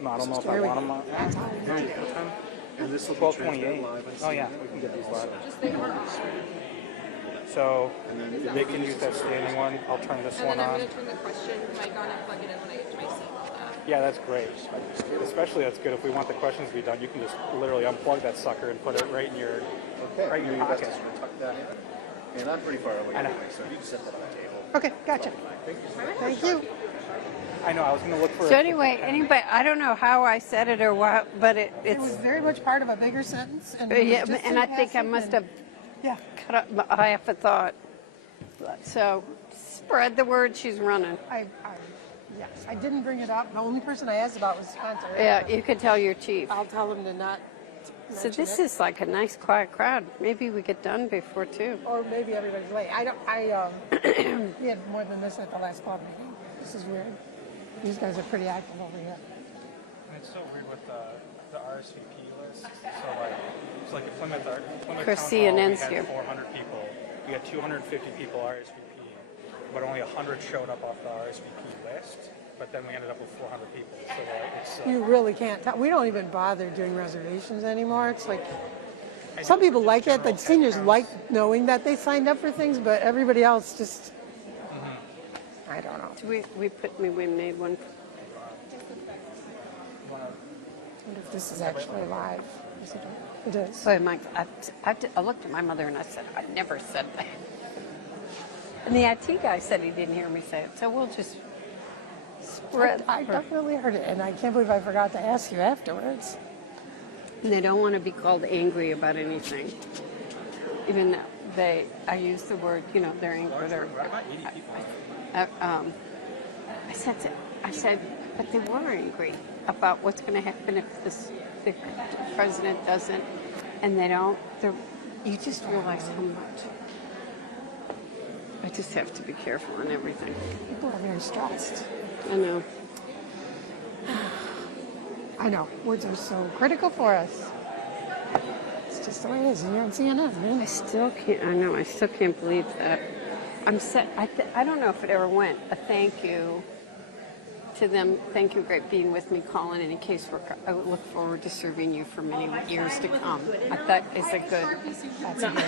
No, I don't know if I want them on. And this will be 12:28. live. Oh yeah, we can get these live. So they can use that standing one. I'll turn this one on. I'm going to turn the question mic on and plug it in when I get to my seat. Yeah, that's great. Especially that's good if we want the questions to be done. You can just literally unplug that sucker and put it right in your right in your pocket. Tuck that in. And I'm pretty far away anyway, so you can set that on the table. Okay, gotcha. Thank you. I know. I was going to look for. So anyway, anybody, I don't know how I said it or what, but It was it's very much part of a bigger sentence. And it was yeah, just and so I think I passive must have Yeah. cut up half a thought. So spread the word. She's running. Yes, I didn't bring it up. The only person I asked about was Spencer. Yeah, you could tell your chief. I'll tell him to not. So this is like a nice quiet crowd. Maybe we get done before 2. Or maybe everybody's late. We had more than this at the last club meeting. This is weird. These guys are pretty active over here. It's so weird with the RSVP list. So like at Plymouth Chris Town Hall, we CNN's had here. 400 people. We had 250 people RSVP, but only 100 showed up off the RSVP list. But then we ended up with 400 people. So it's You really can't tell. We don't even bother doing reservations anymore. It's like some people like it. The seniors like knowing that they signed up for things, but everybody else just. I don't know. We made one. I wonder if this is actually live. It is. Boy, Mike, I looked at my mother and I said, I never said that. And the IT guy said he didn't hear me say it. So we'll just spread. I definitely heard it, and I can't believe I forgot to ask you afterwards. And they don't want to be called angry about anything. Even though I use the word, they're angry. I said, but they were angry about what's going to happen if the president doesn't, and they don't. You just realize how much. I just have to be careful on everything. People are very stressed. I know. I know. Words are so critical for us. It's just the way it is. And you're on CNN, man. I still can't believe that. I'm set. I don't know if it ever went. A thank you to them. Thank you, great being with me, Colin, and in case I would look forward to serving you for many years to come. I thought it's a good. That's a good.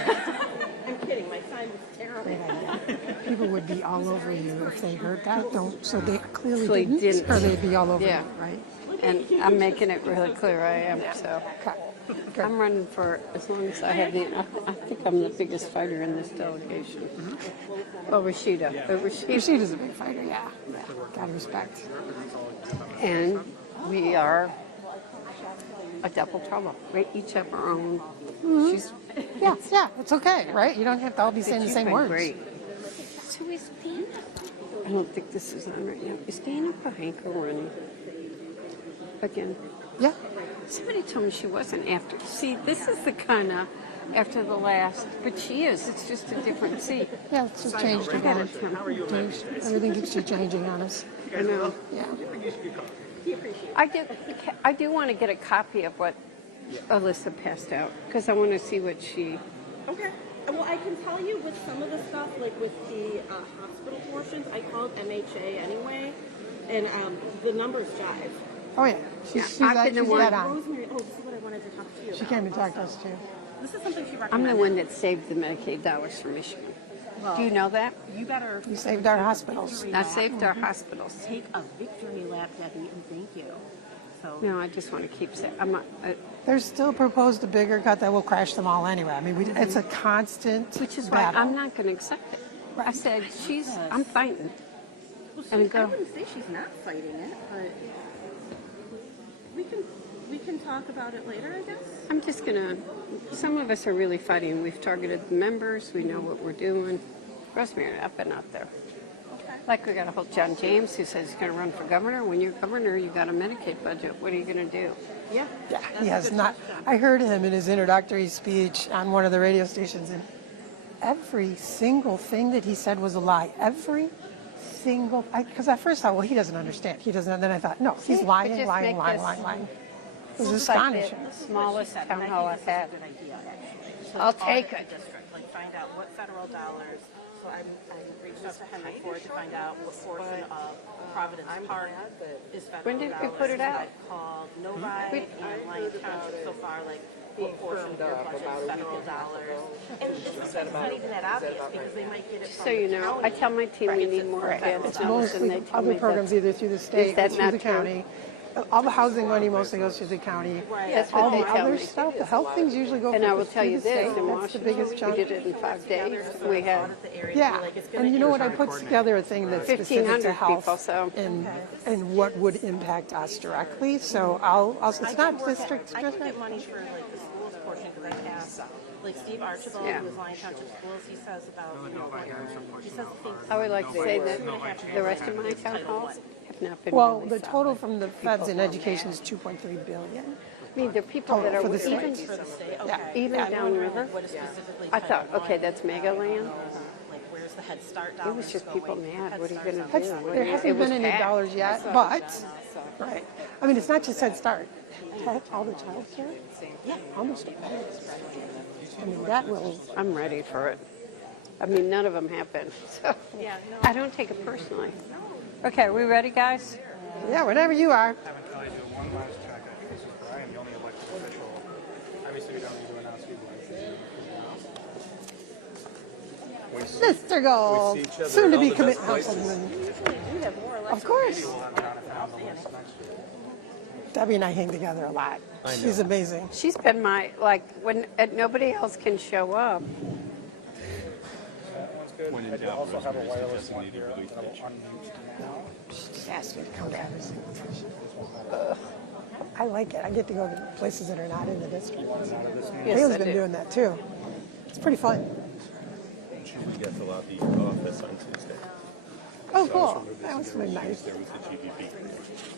I'm kidding. My sign was terrible. Great idea. People would be all over you if they heard that. So they clearly didn't. Or they'd be all over you, right? And I'm making it really clear I am. So Okay. I'm running for as long as I have I think I'm the biggest fighter in this delegation. Well, Rashida. Rashida's a big fighter, yeah. Gotta respect. And we are a double trouble. We each have our own. She's Yeah, it's okay, right? You don't have to all be saying the same words. Great. So is Dana? I don't think this is on right now. Is Dana Pahanka running again? Yeah. Somebody told me she wasn't after. See, this is the kind of after the last, but she is. It's just a different seat. Yeah, it's just changed again. Everything keeps changing on us. I know. Yeah. I do want to get a copy of what Alyssa passed out because I want to see what she. Okay. Well, I can tell you with some of the stuff, like with the hospital portions, I called MHA anyway, and the numbers jive. Oh, yeah. She's that on. Rosemary, this is what I wanted to talk to you She about. came to talk to us, too. This is something she recommended. I'm the one that saved the Medicaid dollars for Michigan. Do you know that? You better. You saved our hospitals. I saved our hospitals. Take a victory lap, Debbie, and thank you. So. No, I just want to keep saying. I'm not. There's still proposed a bigger cut that will crash them all anyway. I mean, it's a constant Which is why battle. I'm not going to accept it. I said, I'm fighting. Well, And I go. wouldn't say she's not fighting it, but we can talk about it later, I guess. I'm just going to, some of us are really fighting. We've targeted the members. We know what we're doing. Rosemary, I've been out there. Okay. Like we got a whole John James who says he's going to run for governor. When you're governor, you got a Medicaid budget. What are you going to do? Yeah. Yeah, he has not. I heard him in his introductory speech on one of the radio stations, and every single thing that he said was a lie. Every single, because at first I thought, well, he doesn't understand. He doesn't, and then I thought, no, he's lying. It was astonishing. The smallest town hall I've had. Good idea, actually. I'll take it. District, like find out what federal dollars So I reached out to Henry Ford to find out what portion of Providence Park is federal When did we dollars. put it out? I called Novi and Lyon Township so far, like what portion of their budget is federal dollars. And it's not even that obvious because they might get it from So you the know, county. I tell my team we need more advanced notice, and Mostly they tell other me programs that's, either through the state or that through not the true? county. All the housing money mostly goes through the county. that's All what they the tell other me. stuff, the health things usually go And I will through tell you the this, state. in That's the Washington, biggest we chunk. did it in 5 days. We had Audit the area, Yeah, like, it's gonna and you take know what, I time. put together a thing that's specific to 1,500 health people, so. and what would impact us directly, so I'll it's not district I can specific. get money for like the schools portion because I asked like Steve Archibald, Yeah. who was Lyon Township Schools, he says about, he says the things. I would like to say that the rest of my town halls have not been Well, really the total solid. from the feds in education is 2.3 billion. I mean, there are people that are for the state. even, For the state, Yeah. okay. even downriver. What is specifically I thought, Title okay, I, that's mega land. like where's the Head Start It dollars was just going? people mad. Head What are you Start's going on to the do? side. There It hasn't was been any packed. dollars yet, but, right, I mean, it's not just Head Start. All the child care, almost all of it. I mean, that will, I'm ready for it. I mean, none of them happen, so I don't take it personally. Okay, are we ready, guys? yeah, whenever you are. Haven't Kelly do one last check. This is Brian, the only elected official. Obviously, we don't need to announce who wins. Mr. Gold, we see each other soon at to all be the commit best places. councilman. Of course. We'll have Jonathan on the list next year. Debbie and I hang together a lot. She's amazing. She's been my, like, when nobody else can show up. That one's good. I do also have a wireless one here that I will unmute now. She just asked me to come to every single session. I like it. I get to go to places that are not in the district. Yes, Dale's I been do. doing that too. It's pretty fun. We get to fill out the office on Tuesday. Oh, cool. That was really nice. There was the GBP.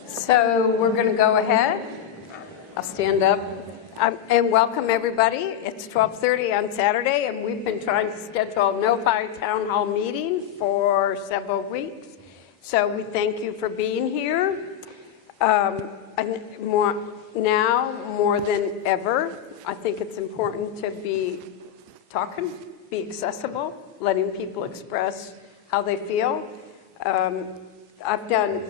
So we're going to go ahead. I'll stand up. And welcome, everybody. It's 12:30 on Saturday, and we've been trying to schedule a Novi Town Hall meeting for several weeks. So we thank you for being here. And now, more than ever, I think it's important to be talking, be accessible, letting people express how they feel. I've done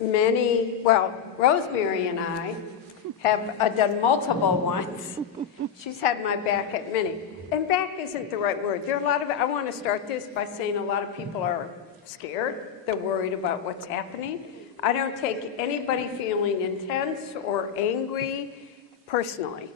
many, well, Rosemary and I have done multiple ones. She's had my back at many. And back isn't the right word. There are a lot of, I want to start this by saying a lot of people are scared. They're worried about what's happening. I don't take anybody feeling intense or angry personally.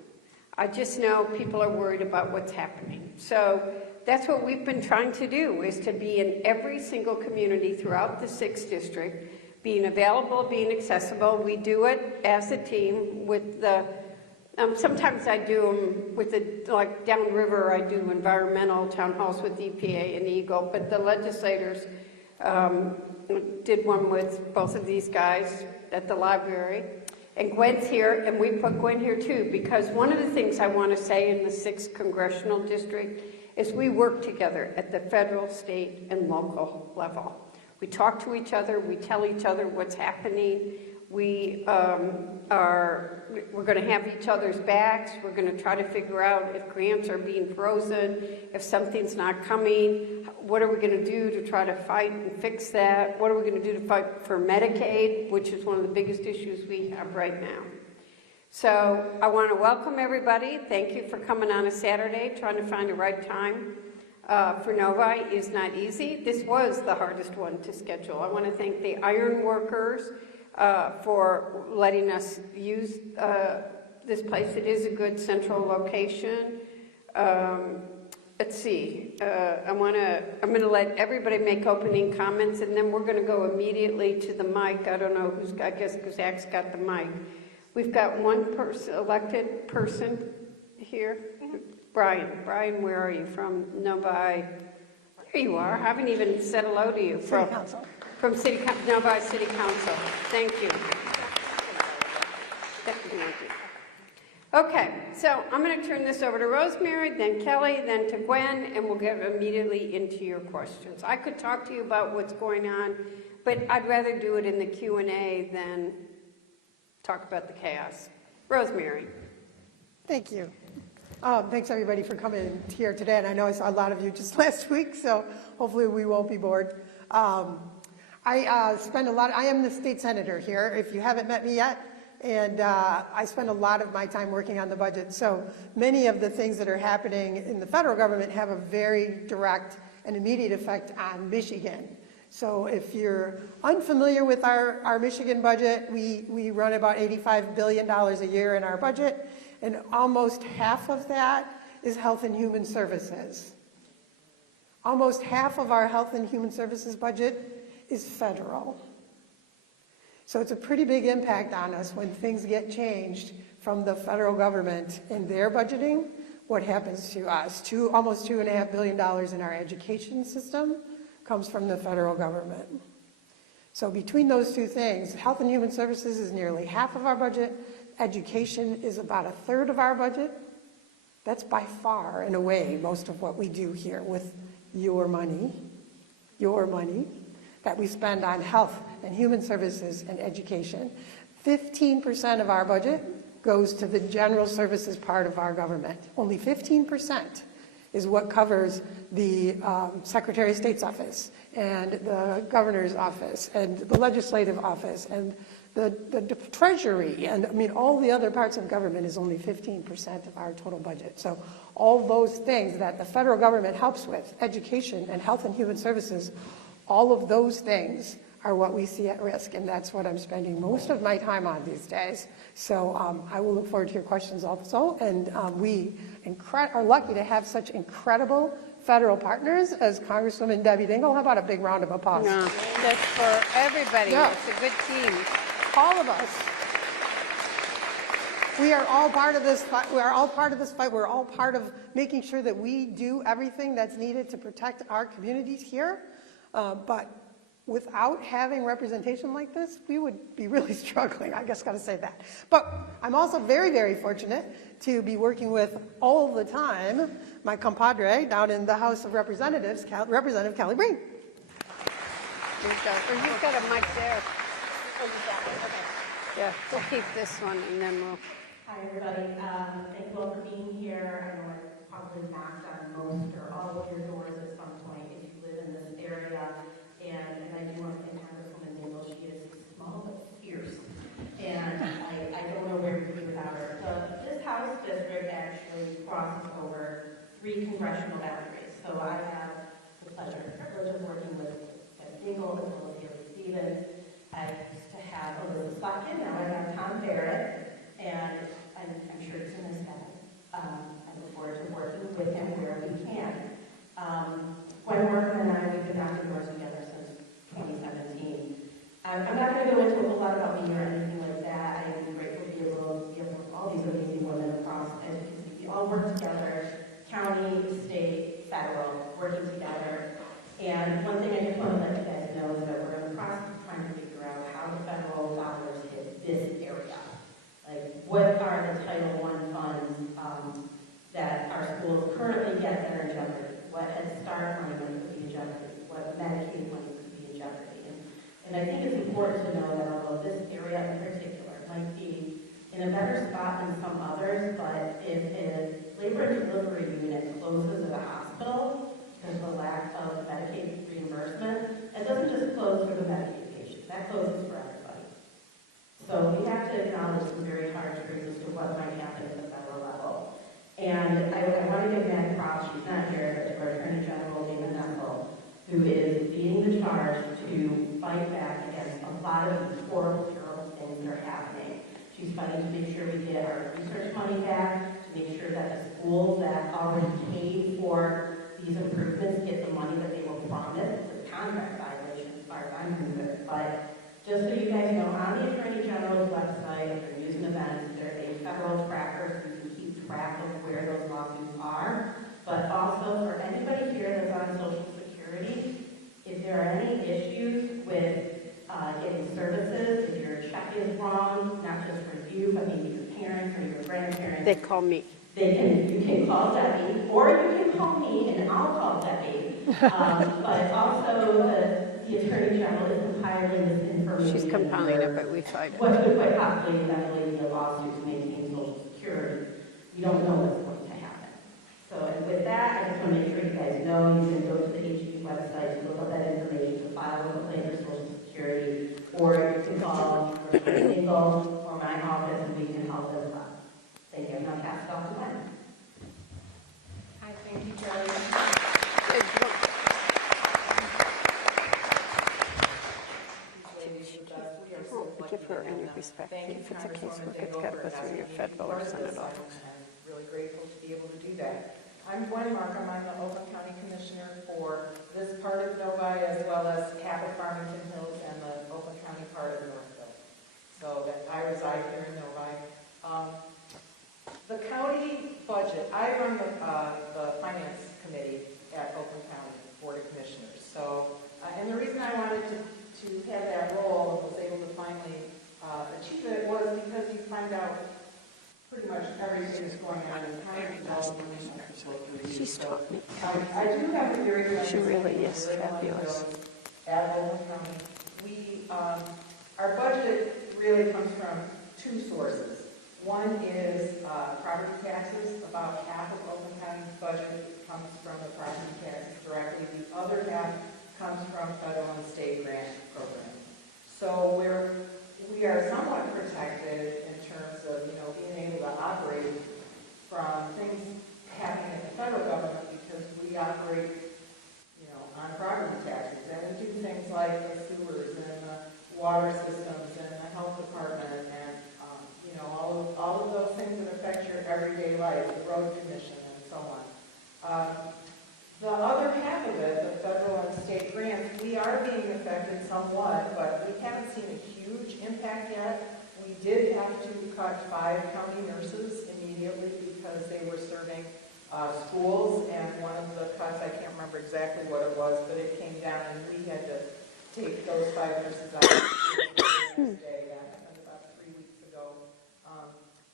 I just know people are worried about what's happening. So that's what we've been trying to do, is to be in every single community throughout the 6th district, being available, being accessible. We do it as a team with the, sometimes I do them with the, like downriver, I do environmental town halls with EPA and Eagle, but the legislators did one with both of these guys at the library. And Gwen's here, and we put Gwen here too, because one of the things I want to say in the 6th congressional district is we work together at the federal, state, and local level. We talk to each other, we tell each other what's happening, we're going to have each other's backs, we're going to try to figure out if grants are being frozen, if something's not coming, what are we going to do to try to fight and fix that, what are we going to do to fight for Medicaid, which is one of the biggest issues we have right now. So I want to welcome everybody. Thank you for coming on a Saturday, trying to find the right time. For Novi is not easy. This was the hardest one to schedule. I want to thank the iron workers for letting us use this place. It is a good central location. Let's see. I'm going to let everybody make opening comments, and then we're going to go immediately to the mic. I don't know who's. I guess Zach's got the mic. We've got one elected person here. Brian. Brian, where are you from? Novi. There you are. I haven't even said hello to you. City Council. From Novi City Council. Thank you. Okay, so I'm going to turn this over to Rosemary, then Kelly, then to Gwen, and we'll get immediately into your questions. I could talk to you about what's going on, but I'd rather do it in the Q&A than talk about the chaos. Rosemary. Thank you. Thanks everybody for coming here today, and I know I saw a lot of you just last week, so hopefully we won't be bored. I am the state senator here, if you haven't met me yet, and I spend a lot of my time working on the budget. So many of the things that are happening in the federal government have a very direct and immediate effect on Michigan. So if you're unfamiliar with our Michigan budget, we run about $85 billion a year in our budget, and almost half of that is health and human services. Almost half of our health and human services budget is federal. So it's a pretty big impact on us when things get changed from the federal government in their budgeting. What happens to us? Almost $2.5 billion in our education system comes from the federal government. So between those two things, health and human services is nearly half of our budget. Education is about a third of our budget. That's by far, in a way, most of what we do here with your money that we spend on health and human services and education. 15% of our budget goes to the general services part of our government. Only 15% is what covers the Secretary of State's office and the governor's office and the legislative office and the Treasury, and I mean all the other parts of government is only 15% of our total budget. So all those things that the federal government helps with, education and health and human services, all of those things are what we see at risk, and that's what I'm spending most of my time on these days. So I will look forward to your questions also, and we are lucky to have such incredible federal partners as Congresswoman Debbie Dingell. How about a big round of applause? No, that's for everybody. Yeah. It's a good team. All of us. We are all part of this fight. We are all part of this fight. We're all part of making sure that we do everything that's needed to protect our communities here. But without having representation like this, we would be really struggling. I guess got to say that. But I'm also very, very fortunate to be working with all the time my compadre down in the House of Representatives, Representative Kelly Breen. You've got a mic there. Yeah, we'll keep this one and then we'll. Hi, everybody. Thank you all for being here. I know I probably knocked on most or all of your doors at some point if you live in this area. And I do want to thank Congresswoman Dingell. She is small but fierce. And I don't know where to be without her. This House district actually crosses over 3 congressional boundaries. So I have the pleasure and privilege of working with Dingell as well as Haley Stevens. I used to have Elizabeth Slotkin, now I have Tom Barrett, and I'm sure he's a nice guy. I look forward to working with him where we can. Gwen Workman and I, we've been knocking doors together since 2017. I'm not going to go into a whole lot about me or anything like that. I am grateful to be able to work with all these amazing women across Advocacy. We all work together, county, state, federal, working together. And one thing I just want to let you guys know is that we're in the process of trying to figure out how the federal dollars hit this area. Like, what are the Title I funds that our schools currently get that are in jeopardy? What Head Start money could be in jeopardy? What Medicaid money could be in jeopardy? And I think it's important to know that although this area in particular might be in a better spot than some others, but if a labor and delivery unit closes at a hospital because of the lack of Medicaid reimbursement, it doesn't just close for the Medicaid patient, that closes for everybody. So we have to acknowledge some very hard truths as to what might happen at the federal level. And I want to give Matt props, she's not here, but to our Attorney General, David Dingell, who is leading the charge to fight back against a lot of these horrible, terrible things that are happening. She's fighting to make sure we get our research money back, to make sure that the schools that already paid for these improvements get the money that they were promised. It's a contract violation as far as I'm concerned. But just so you guys know, on the Attorney General's website, if you're using events, there's a federal tracker so you can keep track of where those lawsuits are. But also for anybody here that's on Social Security, if there are any issues with getting services, if your check is wrong, not just for you, but maybe your parents or your grandparents. They call me. You can call Debbie, or you can call me, and I'll call Debbie. But also, the Attorney General is compiling this information. She's compiling it, but we fight it. What could quite possibly eventually be a lawsuit to maintain Social Security. We don't know what's going to happen. we can help as well. Thank you. And I'll pass it off to Gwen. Hi, thank you, Joey. Give her any respect. If it's a casework, it's got to go through your federal or Senate office. I'm really grateful to be able to do that. I'm Gwen Markham. I'm the Oakland County Commissioner for this part of Novi, as well as half of Farmington Hills and the Oakland County part of Northville. So that I reside here in Novi. The county budget, I run the finance committee at Oakland County Board of Commissioners. So, and the reason I wanted to have that role and was able to finally achieve it was because you find out pretty much everything that's going on in the county. She's taught me. I do have a very good She really is fabulous. At Oakland County. Our budget really comes from two sources. One is property taxes. About half of Oakland County's budget comes from the property taxes directly. The other half comes from federal and state grant programs. So we are somewhat protected in terms of, being able to operate from things happening in the federal government because we operate, on property taxes. And we do things like the sewers and the water systems and the health department and, all of those things that affect your everyday life, the road commission and so on. The other half of it, the federal and state grants, we are being affected somewhat, but we haven't seen a huge impact yet. We did have to cut 5 county nurses immediately because they were serving schools, and one of the cuts, I can't remember exactly what it was, but it came down and we had to take those 5 nurses out the next day. That happened about 3 weeks ago.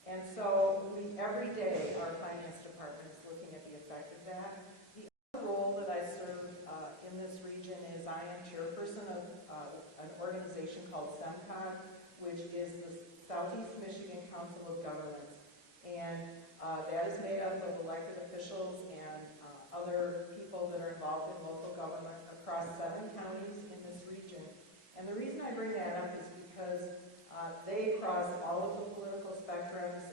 And so every day our finance department is looking at the effect of that. The other role that I serve in this region is I am chairperson of an organization called SEMCOG, which is the Southeast Michigan Council of Governments. And that is made up of elected officials and other people that are involved in local government across 7 counties in this region. And the reason I bring that up is because they cross all of the political spectrums,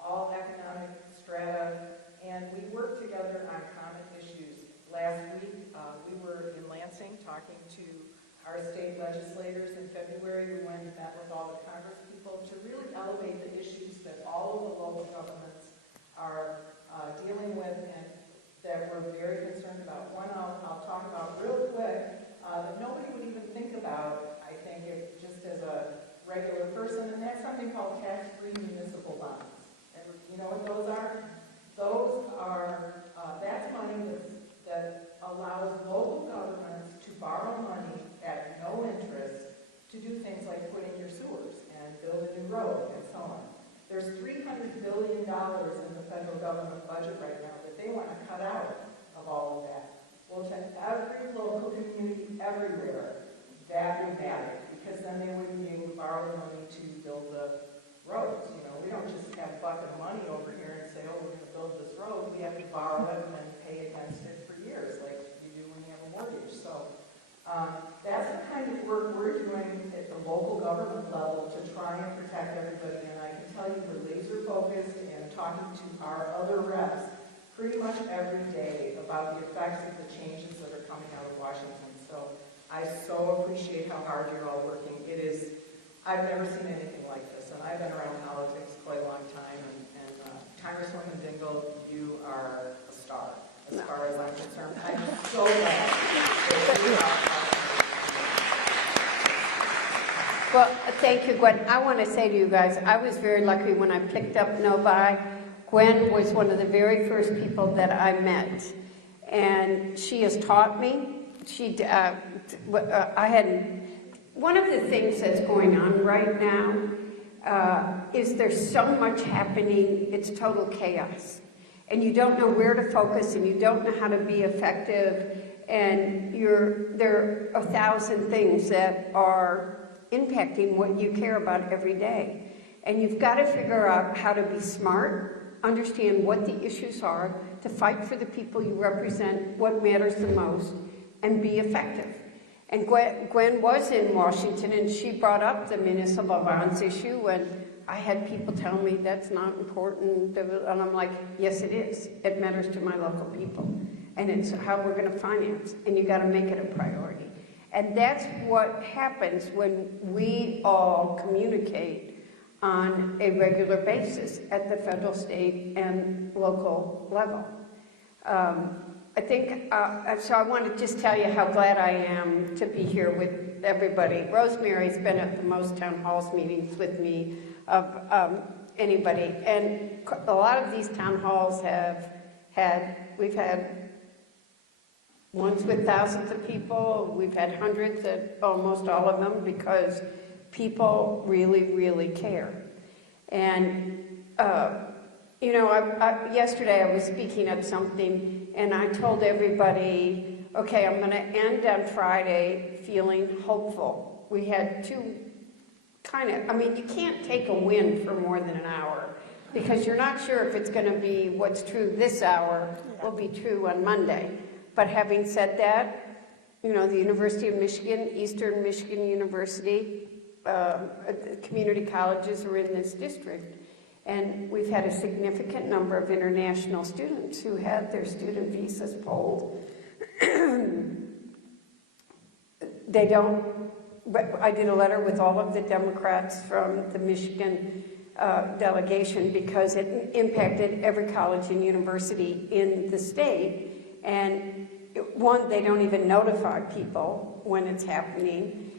all economic strata, and we work together on common issues. Last week, we were in Lansing talking to our state legislators. In February, we went and met with all the Congress people to really elevate the issues that all of the local governments are dealing with and that we're very concerned about. One I'll talk about real quick that nobody would even think about, I think, just as a regular person, and that's something called tax-free municipal bonds. And you know what those are? Those are, that's money that allows local governments to borrow money at no interest to do things like put in your sewers and build a new road and so on. There's $300 billion in the federal government budget right now that they want to cut out of all of that. Well, to every local community everywhere, that would matter, because then they wouldn't be able to borrow the money to build the roads. We don't just have a bucket of money over here and say, oh, we're going to build this road. We have to borrow it and then pay against it for years, like you do when you have a mortgage. So that's the kind of work we're doing at the local government level to try and protect everybody. And I can tell you we're laser focused and talking to our other reps pretty much every day about the effects of the changes that are coming out of Washington. So I so appreciate how hard you're all working. I've never seen anything like this, and I've been around politics quite a long time, and Congresswoman Dingell, you are a star, as far as I'm concerned. I'm so glad that you are. Well, thank you, Gwen. I want to say to you guys, I was very lucky when I picked up Novi. Gwen was one of the very first people that I met, and she has taught me. One of the things that's going on right now is there's so much happening, it's total chaos. And you don't know where to focus, and you don't know how to be effective, and there are 1,000 things that are impacting what you care about every day. And you've got to figure out how to be smart, understand what the issues are, to fight for the people you represent, what matters the most, and be effective. And Gwen was in Washington, and she brought up the municipal bonds issue, and I had people tell me that's not important, and I'm like, yes it is. It matters to my local people, and it's how we're going to finance, and you got to make it a priority. And that's what happens when we all communicate on a regular basis at the federal, state, and local level. I think, so I want to just tell you how glad I am to be here with everybody. Rosemary's been at the most town halls meetings with me of anybody, and a lot of these town halls we've had ones with thousands of people, we've had hundreds at almost all of them, because people really, really care. And you know, yesterday I was speaking at something, and I told everybody, okay, I'm going to end on Friday feeling hopeful. We had two I mean, you can't take a win for more than an hour, because you're not sure if it's going to be what's true this hour will be true on Monday. But having said that, you know, the University of Michigan, Eastern Michigan University, community colleges are in this district. And we've had a significant number of international students who had their student visas pulled. I did a letter with all of the Democrats from the Michigan delegation, because it impacted every college and university in the state. And one, they don't even notify people when it's happening.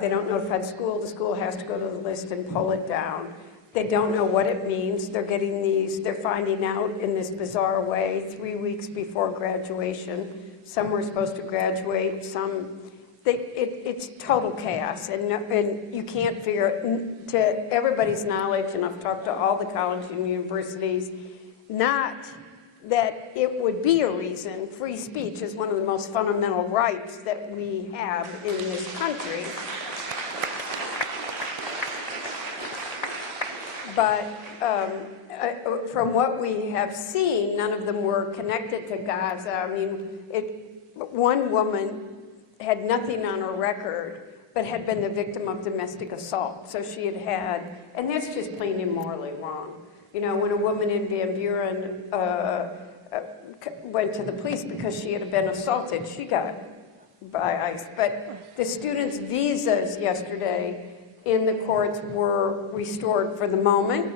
They don't notify the school. The school has to go to the list and pull it down. They don't know what it means. They're finding out in this bizarre way 3 weeks before graduation. Some were supposed to graduate, it's total chaos, and you can't figure, to everybody's knowledge, and I've talked to all the colleges and universities, not that it would be a reason. Free speech is one of the most fundamental rights that we have in this country. But from what we have seen, none of them were connected to Gaza. I mean, one woman had nothing on her record, but had been the victim of domestic assault. So she had, and that's just plain immorally wrong. You know, when a woman in Van Buren went to the police because she had been assaulted, she got by ICE. But the students' visas yesterday in the courts were restored for the moment.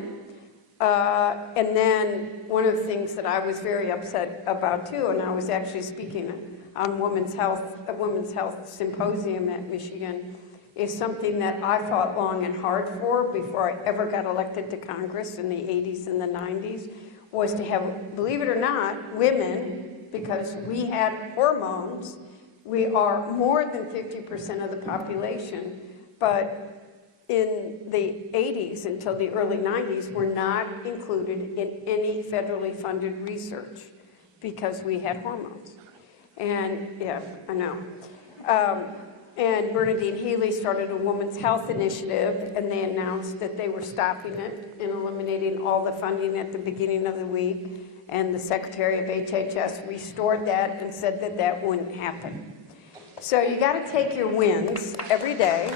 And then one of the things that I was very upset about too, and I was actually speaking on a women's health symposium at Michigan, is something that I fought long and hard for before I ever got elected to Congress in the 80s and the 90s, was to have, believe it or not, women, because we had hormones. We are more than 50% of the population, but in the 80s until the early 90s were not included in any federally funded research because we had hormones. And yeah, I know. And Bernadine Healy started a women's health initiative, and they announced that they were stopping it and eliminating all the funding at the beginning of the week. And the Secretary of HHS restored that and said that that wouldn't happen. So you got to take your wins every day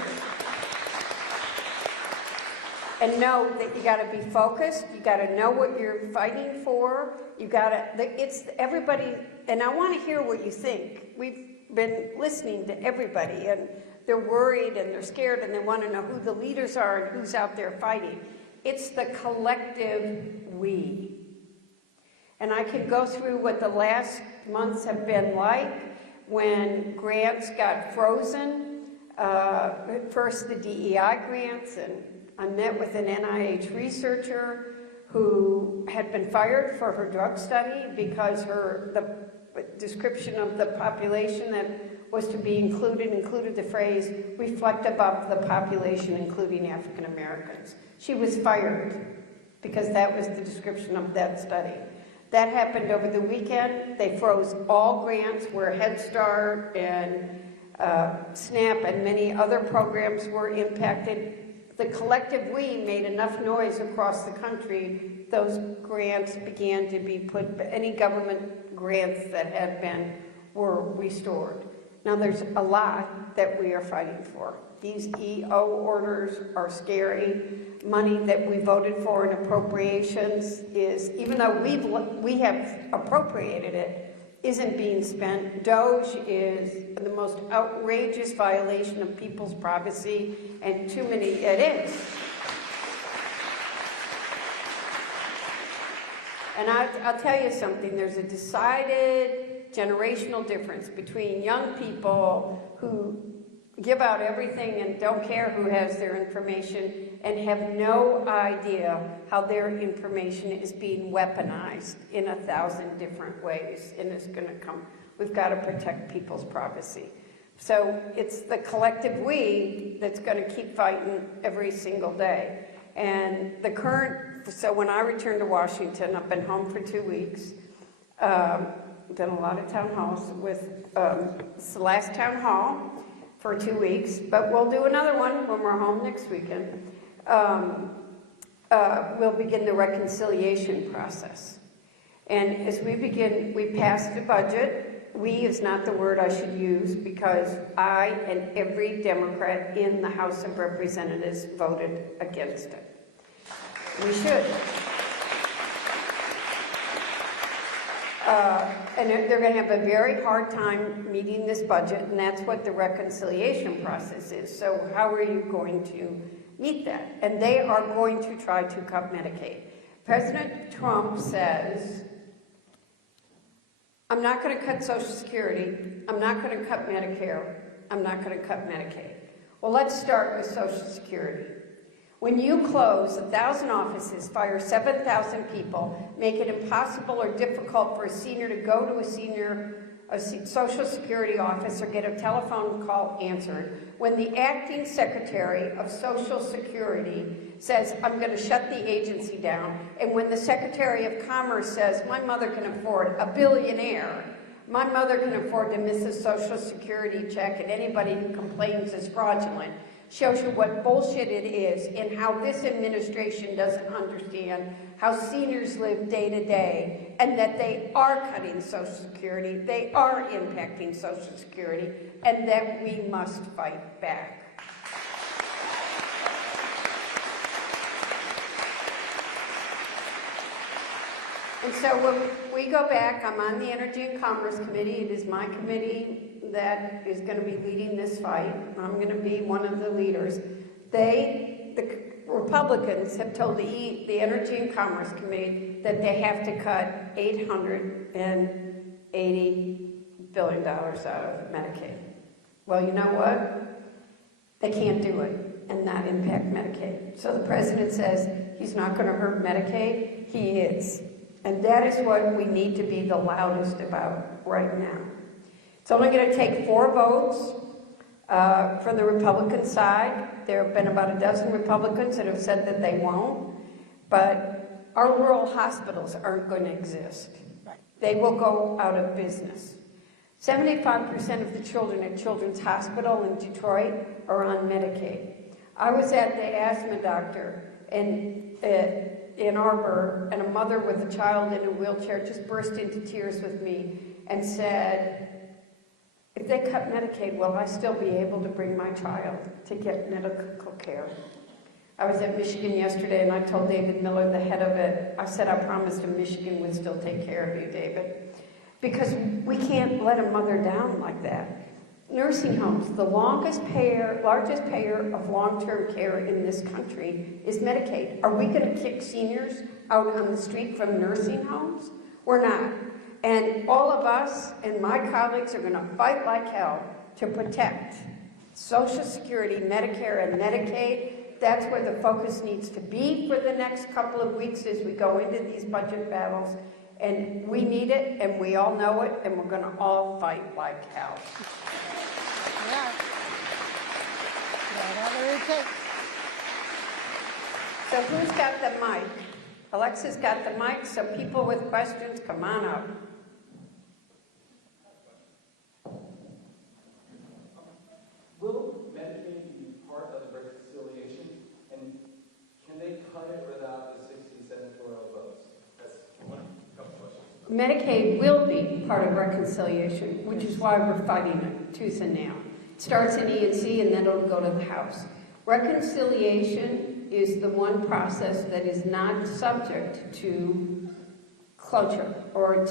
and know that you got to be focused. You got to know what you're fighting for. You got to, it's everybody, and I want to hear what you think. We've been listening to everybody, and they're worried and they're scared, and they want to know who the leaders are and who's out there fighting. It's the collective we. And I could go through what the last months have been like when grants got frozen. First the DEI grants, and I met with an NIH researcher who had been fired for her drug study because the description of the population that was to be included the phrase, reflect above the population, including African Americans. She was fired because that was the description of that study. That happened over the weekend. They froze all grants where Head Start and SNAP and many other programs were impacted. The collective we made enough noise across the country, those grants began to be put, any government grants that had been were restored. Now, there's a lot that we are fighting for. These EO orders are scary. Money that we voted for in appropriations is, even though we have appropriated it, isn't being spent. Doge is the most outrageous violation of people's privacy, and too many, it is. And I'll tell you something, there's a decided generational difference between young people who give out everything and don't care who has their information and have no idea how their information is being weaponized in 1,000 different ways, and it's going to come. We've got to protect people's privacy. So it's the collective we that's going to keep fighting every single day. And the current, so when I returned to Washington, I've been home for 2 weeks, done a lot of town halls with, it's the last town hall for 2 weeks, but we'll do another one when we're home next weekend. We'll begin the reconciliation process. And as we begin, we passed the budget. We is not the word I should use because I and every Democrat in the House of Representatives voted against it. We should. And they're going to have a very hard time meeting this budget, and that's what the reconciliation process is. So how are you going to meet that? And they are going to try to cut Medicaid. President Trump says, I'm not going to cut Social Security, I'm not going to cut Medicare, I'm not going to cut Medicaid. Well, let's start with Social Security. When you close 1,000 offices, fire 7,000 people, make it impossible or difficult for a senior to go to a Social Security office or get a telephone call answered, when the acting Secretary of Social Security says, I'm going to shut the agency down, and when the Secretary of Commerce says, my mother can afford, a billionaire, my mother can afford to miss a Social Security check, and anybody who complains is fraudulent, shows you what bullshit it is and how this administration doesn't understand how seniors live day to day and that they are cutting Social Security, they are impacting Social Security, and that we must fight back. And so when we go back, I'm on the Energy and Commerce Committee. It is my committee that is going to be leading this fight. I'm going to be one of the leaders. The Republicans have told the Energy and Commerce Committee that they have to cut $880 billion out of Medicaid. Well, you know what? They can't do it and not impact Medicaid. So the president says he's not going to hurt Medicaid. He is. And that is what we need to be the loudest about right now. It's only going to take 4 votes from the Republican side. There have been about a dozen Republicans that have said that they won't. But our rural hospitals aren't going to exist. They will go out of business. 75% of the children at Children's Hospital in Detroit are on Medicaid. I was at the asthma doctor in Ann Arbor, and a mother with a child in a wheelchair just burst into tears with me and said, if they cut Medicaid, will I still be able to bring my child to get medical care? I was at Michigan yesterday, and I told David Miller, the head of it, I said I promised him Michigan would still take care of you, David. Because we can't let a mother down like that. Nursing homes, the largest payer of long-term care in this country is Medicaid. Are we going to kick seniors out on the street from nursing homes? We're not. And all of us and my colleagues are going to fight like hell to protect Social Security, Medicare, and Medicaid. That's where the focus needs to be for the next couple of weeks as we go into these budget battles. And we need it, and we all know it, and we're going to all fight like hell. Yeah. Whatever it takes. So who's got the mic? Alexa's got the mic, so people with questions, come on up. Will Medicaid be part of the reconciliation, and can they cut it without the 60 senatorial votes? That's one couple questions. Medicaid will be part of reconciliation, which is why we're fighting it tooth and nail. It starts in E&C and then it'll go to the House. Reconciliation is the one process that is not subject to cloture or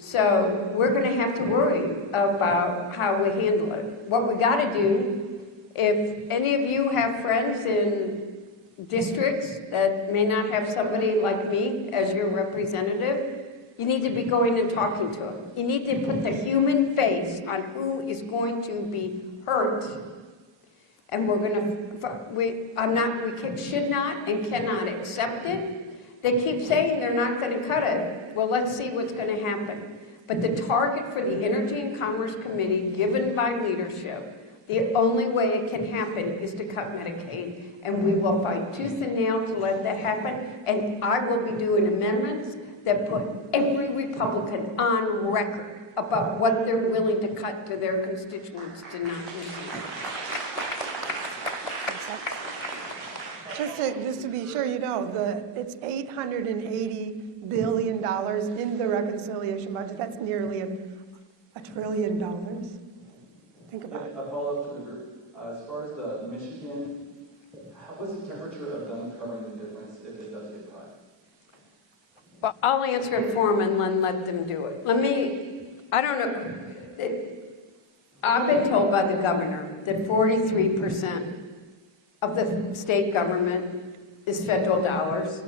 so we're going to have to worry about how we handle it. What we got to do, if any of you have friends in districts that may not have somebody like me as your representative, you need to be going and talking to them. You need to put the human face on who is going to be hurt. And we should not and cannot accept it. They keep saying they're not going to cut it. Well, let's see what's going to happen. But the target for the Energy and Commerce Committee given by leadership, the only way it can happen is to cut Medicaid. And we will fight tooth and nail to let that happen. And I will be doing amendments that put every Republican on record about what they're willing to cut to their constituents to not receive. Just to be sure you know, it's $880 billion in the reconciliation budget. That's nearly $1 trillion. Think about it. A follow-up to the group. As far as the Michigan, what's the temperature of them covering the difference if it does get cut? Well, I'll answer it for them and then let them do it. I don't know. I've been told by the governor that 43% of the state government is federal dollars,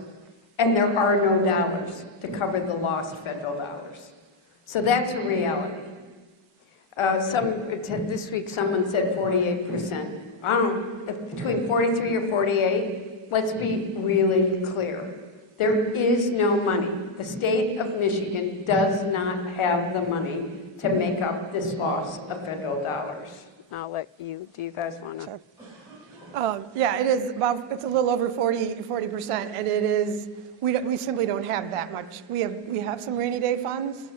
and there are no dollars to cover the lost federal dollars. So that's a reality. This week someone said 48%. I don't know, between 43 or 48, let's be really clear. There is no money. The state of Michigan does not have the money to make up this loss of federal dollars. I'll let you, do you guys want to? Sure. Yeah, it is it's a little over 40%, and it is, we simply don't have that much. We have some rainy day funds.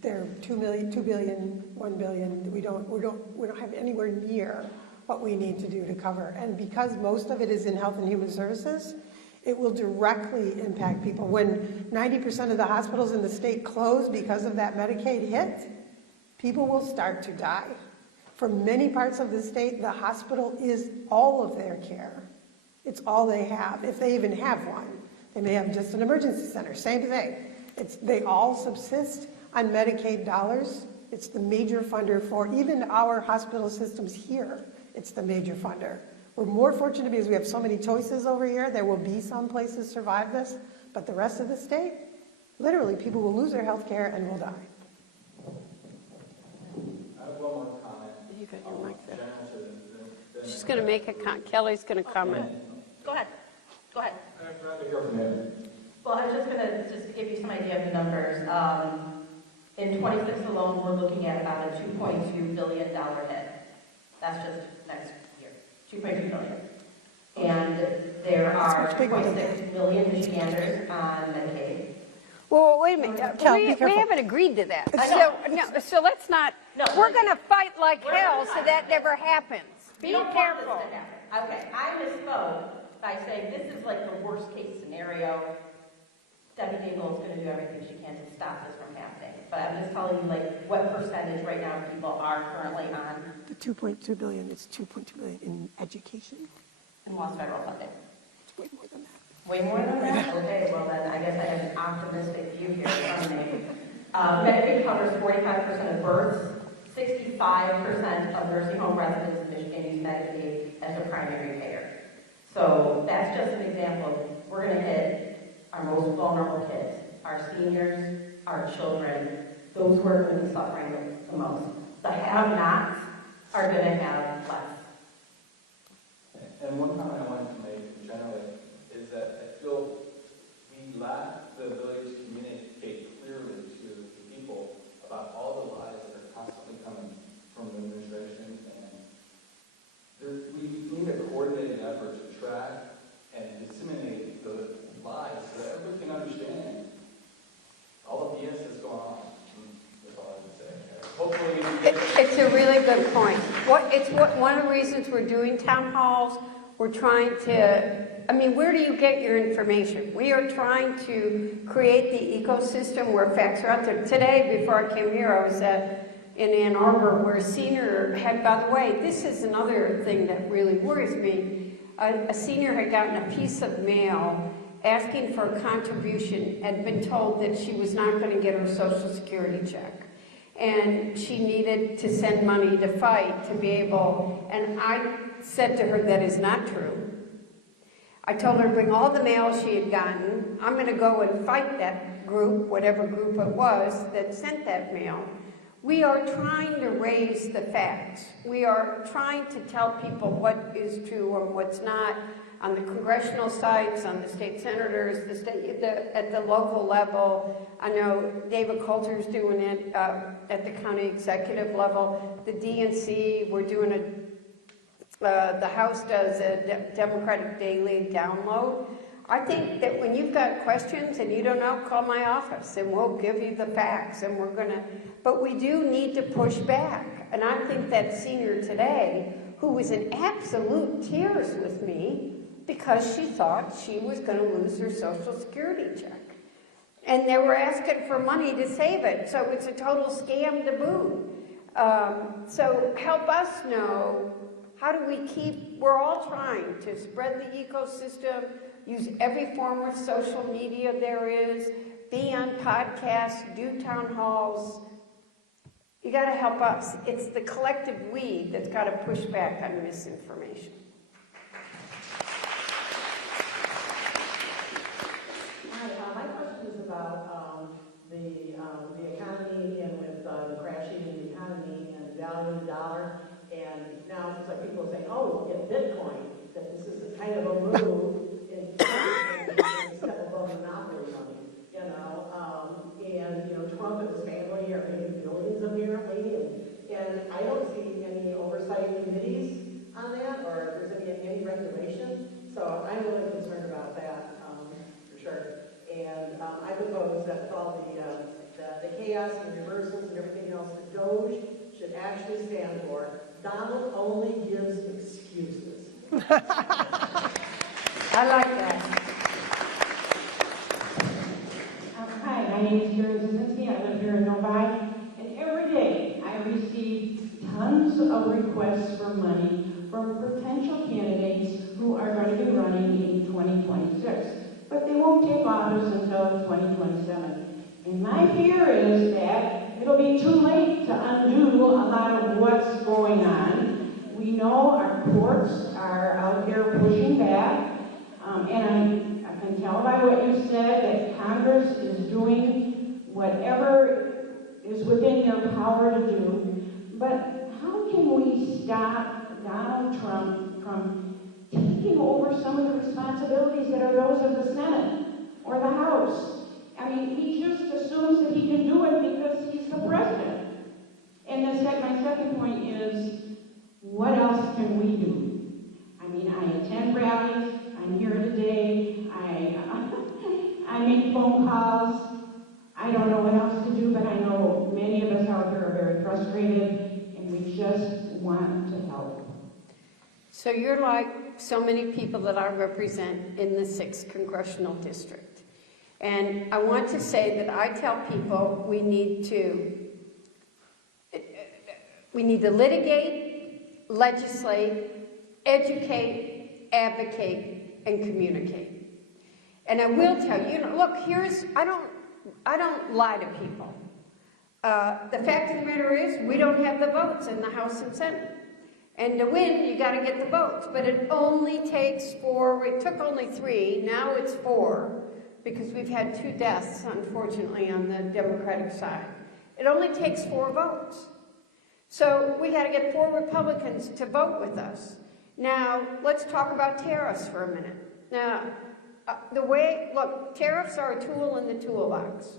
They're $2 billion, $1 billion. We don't have anywhere near what we need to do to cover. And because most of it is in Health and Human Services, it will directly impact people. When 90% of the hospitals in the state close because of that Medicaid hit, people will start to die. For many parts of the state, the hospital is all of their care. It's all they have, if they even have one. They may have just an emergency center, same thing. They all subsist on Medicaid dollars. It's the major funder for even our hospital systems here. It's the major funder. We're more fortunate because we have so many choices over here. There will be some places survive this, but the rest of the state, literally, people will lose their health care and will die. I have one more comment. You got your mic there. She's going to make a comment. Kelly's going to comment. Go ahead. I'd rather hear from him. Well, I was just going to give you some idea of the numbers. In 26 alone, we're looking at about a $2.2 billion hit. That's just next year, $2.2 billion. And there are 2.6 million Michiganders on Medicaid. Well, wait a minute. Cal, We haven't agreed to that. So let's not. No, we're going to fight like hell so that never happens. Be You don't want careful. this to happen. Okay, I misspoke by saying this is like the worst case scenario. Debbie Dingell is going to do everything she can to stop this from happening. But I'm just telling you, like, what percentage right now people are currently on The $2.2 billion is $2.2 billion in education. and lost federal funding. It's way more than that. Way more than that? Okay, well then, I guess I have an optimistic view here from me. Medicaid covers 45% of births, 65% of nursing home residents in Michigan use Medicaid as their primary payer. So that's just an example. We're going to hit our most vulnerable kids, our seniors, our children, those who are going to be suffering the most. The have-nots are going to have less. And one comment I wanted to make generally is that I feel we lack the ability to communicate clearly to the people about all the lies that are constantly coming from the administration. And we need a coordinated effort to track and disseminate the lies so that everybody can understand all the BS that's going on. That's all I would say. Hopefully, It's a really good point. One of the reasons we're doing town halls, We're trying to, I mean, where do you get your information? We are trying to create the ecosystem where facts are out there. Today, before I came here, I was in Ann Arbor where a senior had, by the way, this is another thing that really worries me. A senior had gotten a piece of mail asking for a contribution, had been told that she was not going to get her Social Security check. And she needed to send money to fight to be able, and I said to her, that is not true. I told her to bring all the mail she had gotten. I'm going to go and fight that group, whatever group it was that sent that mail. We are trying to raise the facts. We are trying to tell people what is true and what's not on the congressional sites, on the state senators, at the local level. I know David Coulter's doing it at the county executive level. The DNC, we're doing the House does a Democratic Daily download. I think that when you've got questions and you don't know, call my office and we'll give you the facts, and we're gonna, but we do need to push back. And I think that senior today, who was in absolute tears with me because she thought she was gonna lose her Social Security check. And they were asking for money to save it, so it's a total scam to boot. So help us know, how do we keep, we're all trying to spread the ecosystem, use every form of social media there is, be on podcasts, do town halls. You got to help us. It's the collective we that's got to push back on misinformation. Hi, my question is about the economy, and with the crashing in the economy and value of the dollar. And now it's like people are saying, oh, get Bitcoin, that this is a kind of a move in step above monopoly money, you know. And, you know, Trump and his family are making billions apparently, and I don't see any oversight committees on that, or if there's any regulation. So I'm really concerned about that, for sure. And I propose that with all the chaos and reversals and everything else, that DOGE should actually stand for Donald only gives excuses. I like that. Hi, my name is Karen Zazinski. I live here in Novi. And every day I receive tons of requests for money from potential candidates who are going to be running in 2026. But they won't take office until 2027. And my fear is that it'll be too late to undo a lot of what's going on. We know our courts are out there pushing back. And I can tell by what you said that Congress is doing whatever is within their power to do. But how can we stop Donald Trump from taking over some of the responsibilities that are those of the Senate or the House? I mean, he just assumes that he can do it because he's the president. And my second point is, what else can we do? I mean, I attend rallies. I'm here today. I make phone calls. I don't know what else to do, but I know many of us out there are very frustrated, and we just want to help. So you're like so many people that I represent in the 6th Congressional District. And I want to say that I tell people we need to litigate, legislate, educate, advocate, and communicate. And I will tell you, look, I don't lie to people. The fact of the matter is, we don't have the votes in the House and Senate. And to win, you got to get the votes. But it only takes 4, it took only 3, now it's 4, because we've had 2 deaths, unfortunately, on the Democratic side. It only takes 4 votes. So we got to get 4 Republicans to vote with us. Now, let's talk about tariffs for a minute. Now, tariffs are a tool in the toolbox.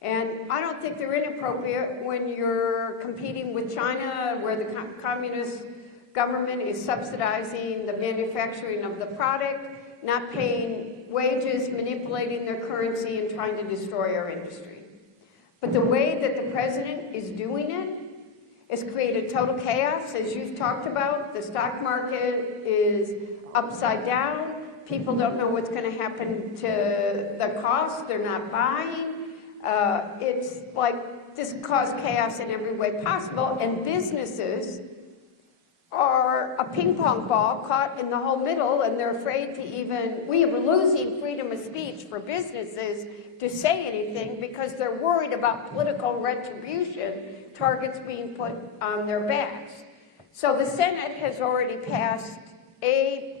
And I don't think they're inappropriate when you're competing with China, where the communist government is subsidizing the manufacturing of the product, not paying wages, manipulating their currency, and trying to destroy our industry. But the way that the president is doing it has created total chaos, as you've talked about. The stock market is upside down. People don't know what's going to happen to the cost. They're not buying. It's like this caused chaos in every way possible, and businesses are a ping pong ball caught in the whole middle, and they're afraid to even, we are losing freedom of speech for businesses to say anything because they're worried about political retribution, targets being put on their backs. So the Senate has already passed a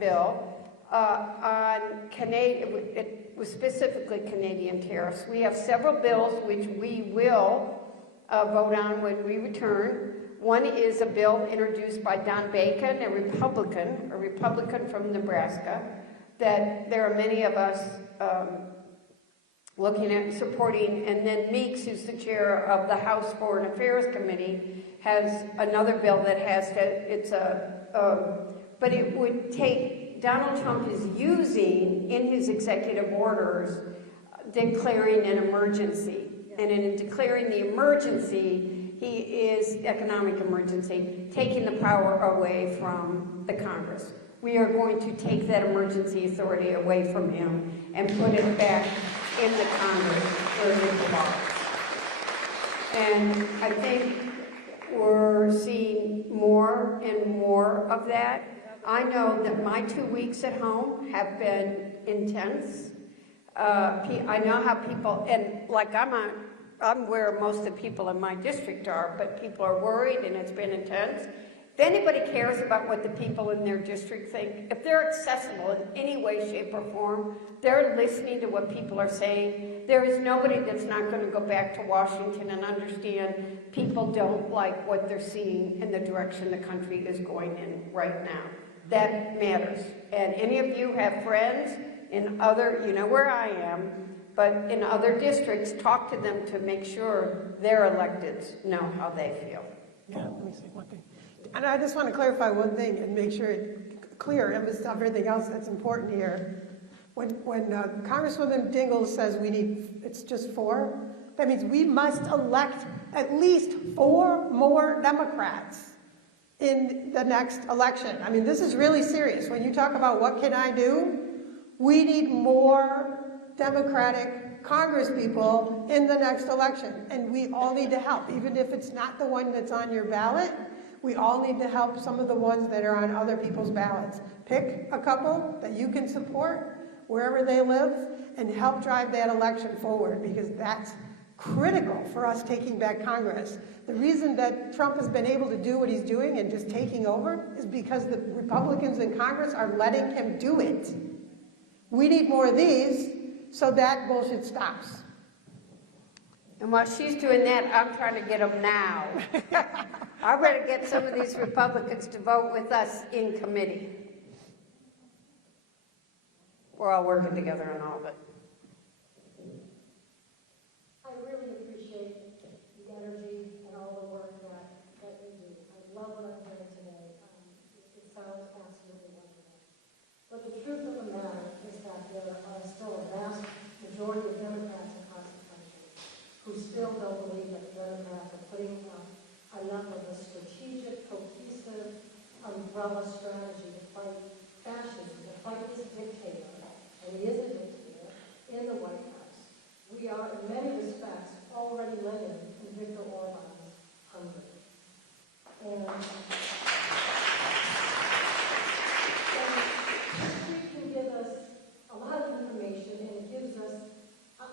bill on Canadian, it was specifically Canadian tariffs. We have several bills which we will vote on when we return. One is a bill introduced by Don Bacon, a Republican from Nebraska, that there are many of us looking at and supporting, and then Meeks, who's the chair of the House Foreign Affairs Committee, has another bill that has to, but it would take, Donald Trump is using in his executive orders declaring an emergency. And in declaring the emergency, he is, economic emergency, taking the power away from the Congress. We are going to take that emergency authority away from him and put it back in the Congress where it belongs. And I think we're seeing more and more of that. I know that my 2 weeks at home have been intense. I know how people, and like I'm where most of the people in my district are, but people are worried and it's been intense. If anybody cares about what the people in their district think, if they're accessible in any way, shape, or form, they're listening to what people are saying. There is nobody that's not going to go back to Washington and understand people don't like what they're seeing in the direction the country is going in right now. That matters. And any of you have friends in other, you know where I am, but in other districts, talk to them to make sure their electeds know how they feel. Yeah, let me say one thing. And I just want to clarify one thing and make sure it's clear amidst everything else that's important here. When Congresswoman Dingell says we need, it's just 4, that means we must elect at least 4 more Democrats in the next election. I mean, this is really serious. When you talk about what can I do, we need more Democratic Congress people in the next election. And we all need to help, even if it's not the one that's on your ballot. We all need to help some of the ones that are on other people's ballots. Pick a couple that you can support wherever they live and help drive that election forward, because that's critical for us taking back Congress. The reason that Trump has been able to do what he's doing and just taking over is because the Republicans in Congress are letting him do it. We need more of these so that bullshit stops. And while she's doing that, I'm trying to get them now. I better get some of these Republicans to vote with us in committee. We're all working together on all of it. I really appreciate the energy and all the work that you do. I love what I'm hearing today. It sounds absolutely wonderful. But the truth of the matter is that there are still a vast majority of Democrats across the country who still don't believe that the Democrats are putting enough of a strategic, cohesive, umbrella strategy to fight fascism, to fight this dictator, and he is a dictator, in the White House. We are, in many respects, already living in Viktor Orban's Hungary. And history can give us a lot of information, and it gives us,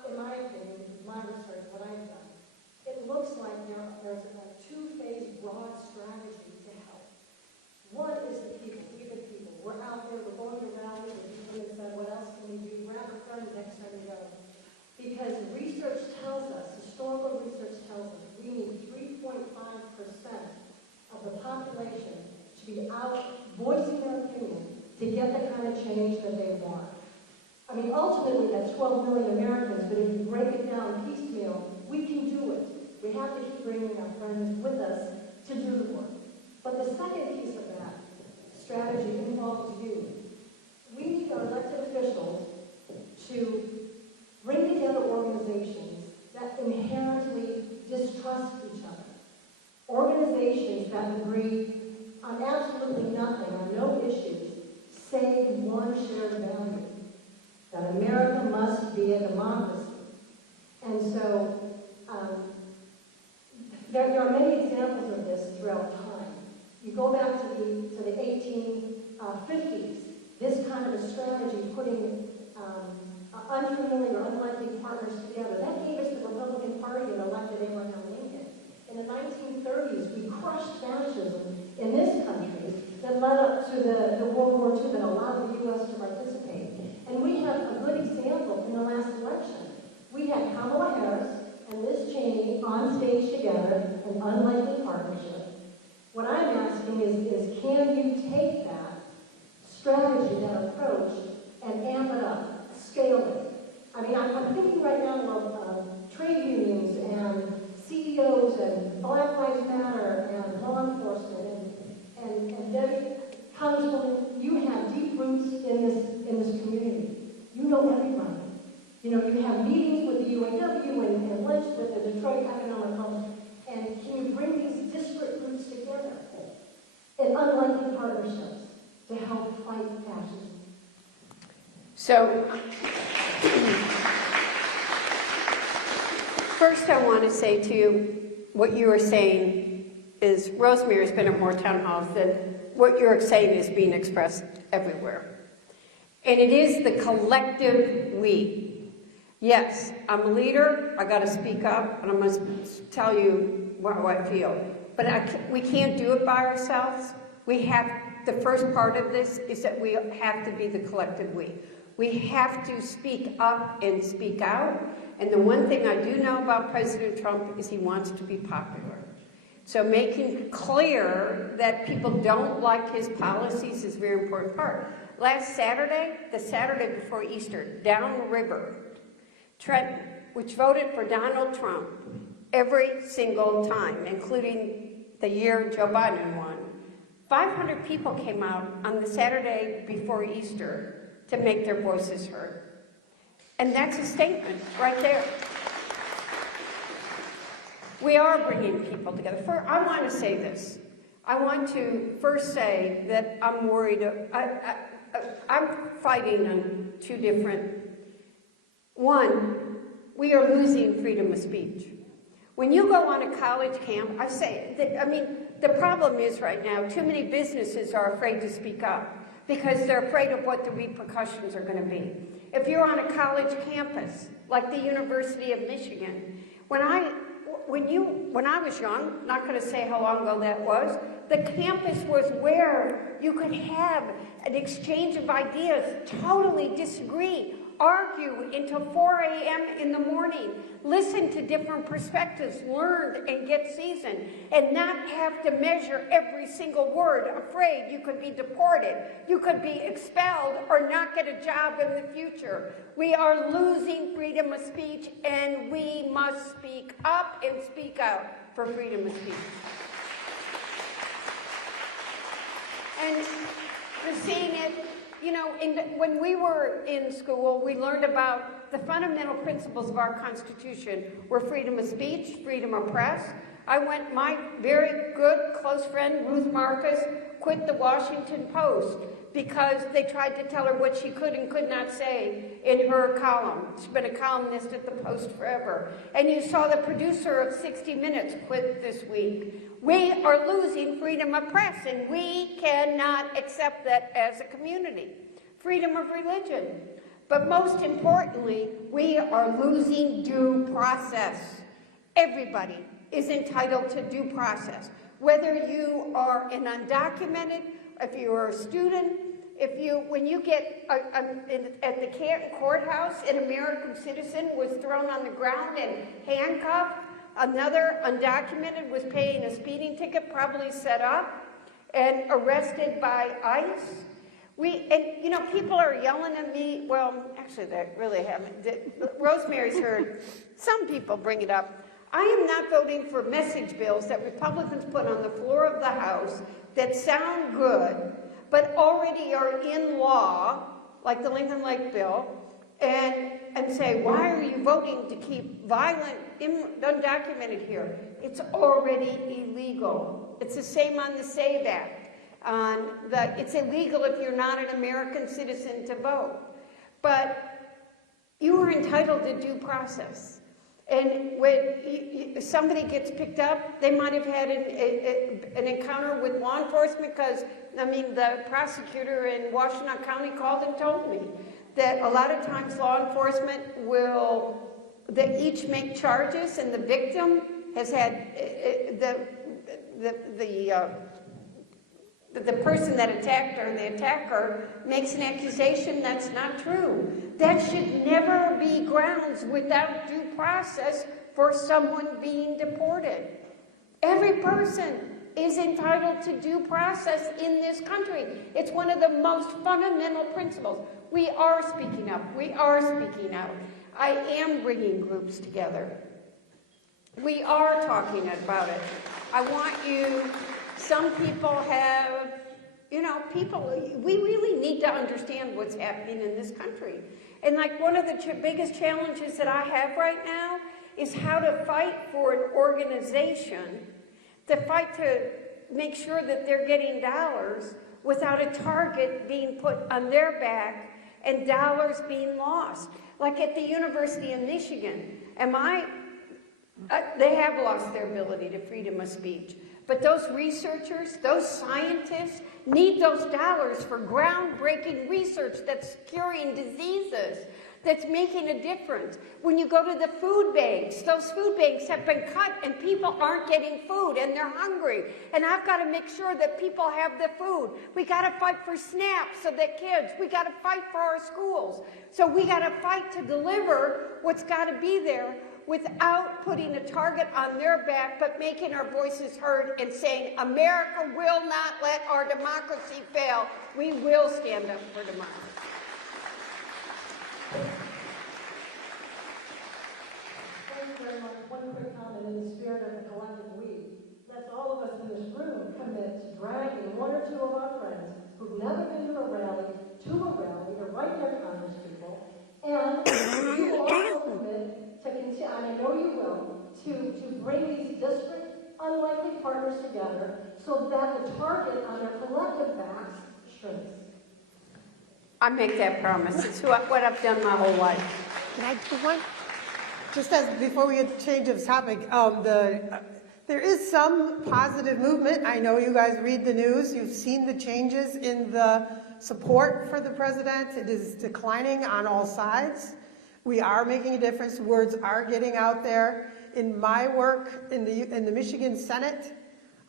in my opinion, with my research, what I've done, it looks like there's a two-phase broad strategy to help. One is the people, we the people. We're out there, we're going to rallies, and people have said, what else can we do? Grab a friend next time we go. Because research tells us, historical research tells us, we need 3.5% of the population to be out voicing their opinion to get the kind of change that they want. I mean, ultimately, that's 12 million Americans, but if you break it down piecemeal, we can do it. We have to keep bringing our friends with us to do the work. But the second piece of that strategy involves you. We need our elected officials to bring together organizations that inherently distrust each other. Organizations that agree on absolutely nothing, on no issues, America must be a democracy. And so there are many examples of this throughout time. You go back to the 1850s, this kind of a strategy, putting unfamiliar, unlikely partners together, that gave us the Republican Party and elected Abraham Lincoln. In the 1930s, we crushed fascism in this country that led up to the World War II that allowed the U.S. to participate. And we have a good example in the last election. We had Kamala Harris and Liz Cheney on stage together, an unlikely partnership. What I'm asking is can you take that strategy, that approach, and amp it up, scale it? I mean, I'm thinking right now of trade unions and CEOs and Black Lives Matter and law enforcement and Debbie, Congresswoman, you have deep roots in this community. You know everybody. You know, you have meetings with the UAW and lunch with the Detroit Economic Hub. And can you bring these disparate groups together in unlikely partnerships to help fight fascism? So, first I want to say to you, what you are saying is, Rosemary's been at more town halls, that what you're saying is being expressed everywhere. And it is the collective we. Yes, I'm a leader, I got to speak up, and I must tell you how I feel. But we can't do it by ourselves. We have, the first part of this is that we have to be the collective we. We have to speak up and speak out. And the one thing I do know about President Trump is he wants to be popular. So making clear that people don't like his policies is a very important part. Last Saturday, the Saturday before Easter, downriver, Trenton, which voted for Donald Trump every single time, including the year Joe Biden won, 500 people came out on the Saturday before Easter to make their voices heard. And that's a statement right there. We are bringing people together. I want to say this. I want to first say that I'm worried. I'm fighting on two different. One, we are losing freedom of speech. When you go on a college camp, the problem is right now, too many businesses are afraid to speak up because they're afraid of what the repercussions are going to be. If you're on a college campus, like the University of Michigan, when I was young, not going to say how long ago that was, the campus was where you could have an exchange of ideas, totally disagree, argue until 4 a.m. in the morning, listen to different perspectives, learn and get seasoned, and not have to measure every single word, afraid you could be deported, you could be expelled, or not get a job in the future. We are losing freedom of speech, and we must speak up and speak out for freedom of speech. And we're seeing it. You know, when we were in school, we learned about the fundamental principles of our Constitution were freedom of speech, freedom of press. My very good close friend, Ruth Marcus, quit the Washington Post because they tried to tell her what she could and could not say in her column. She's been a columnist at the Post forever. And you saw the producer of 60 Minutes quit this week. We are losing freedom of press, and we cannot accept that as a community. Freedom of religion. But most importantly, we are losing due process. Everybody is entitled to due process. Whether you are an undocumented, if you are a student, when you get at the Canton courthouse, an American citizen was thrown on the ground and handcuffed. Another undocumented was paying a speeding ticket, probably set up, and arrested by ICE. People are yelling at me. Well, actually, they really haven't. Rosemary's heard some people bring it up. I am not voting for message bills that Republicans put on the floor of the House that sound good, but already are in law, like the Lincoln Lake bill, and say, why are you voting to keep violent, undocumented here? It's already illegal. It's the same on the SAVE Act. It's illegal if you're not an American citizen to vote. But entitled to due process. And when somebody gets picked up, they might have had an encounter with law enforcement because, I mean, the prosecutor in Washtenaw County called and told me that a lot of times law enforcement they each make charges and the victim has had, the person that attacked her, the attacker, makes an accusation that's not true. That should never be grounds without due process for someone being deported. Every person is entitled to due process in this country. It's one of the most fundamental principles. We are speaking up. We are speaking out. I am bringing groups together. We are talking about it. I want you, some people have, we really need to understand what's happening in this country. And like one of the biggest challenges that I have right now is how to fight for an organization, to fight to make sure that they're getting dollars without a target being put on their back and dollars being lost. Like at the University of Michigan, they have lost their ability to freedom of speech. But those researchers, those scientists need those dollars for groundbreaking research that's curing diseases, that's making a difference. When you go to the food banks, those food banks have been cut and people aren't getting food and they're hungry. And I've got to make sure that people have the food. We got to fight for SNAP so that kids, we got to fight for our schools. So we got to fight to deliver what's got to be there without putting a target on their back, but making our voices heard and saying, America will not let our democracy fail. We will stand up for democracy. Thank you very much. One quick comment in the spirit of the collective we. Let's all of us in this room commit to dragging one or two of our friends who've never been to a rally to write their congresspeople, and you will also commit to continue, and I know you will, to bring these disparate, unlikely partners together so that the target on their collective backs shrinks. I make that promise. It's what I've done my whole life. Can I do one? Just before we change of topic, there is some positive movement. I know you guys read the news. You've seen the changes in the support for the president. It is declining on all sides. We are making a difference. Words are getting out there. In my work in the Michigan Senate,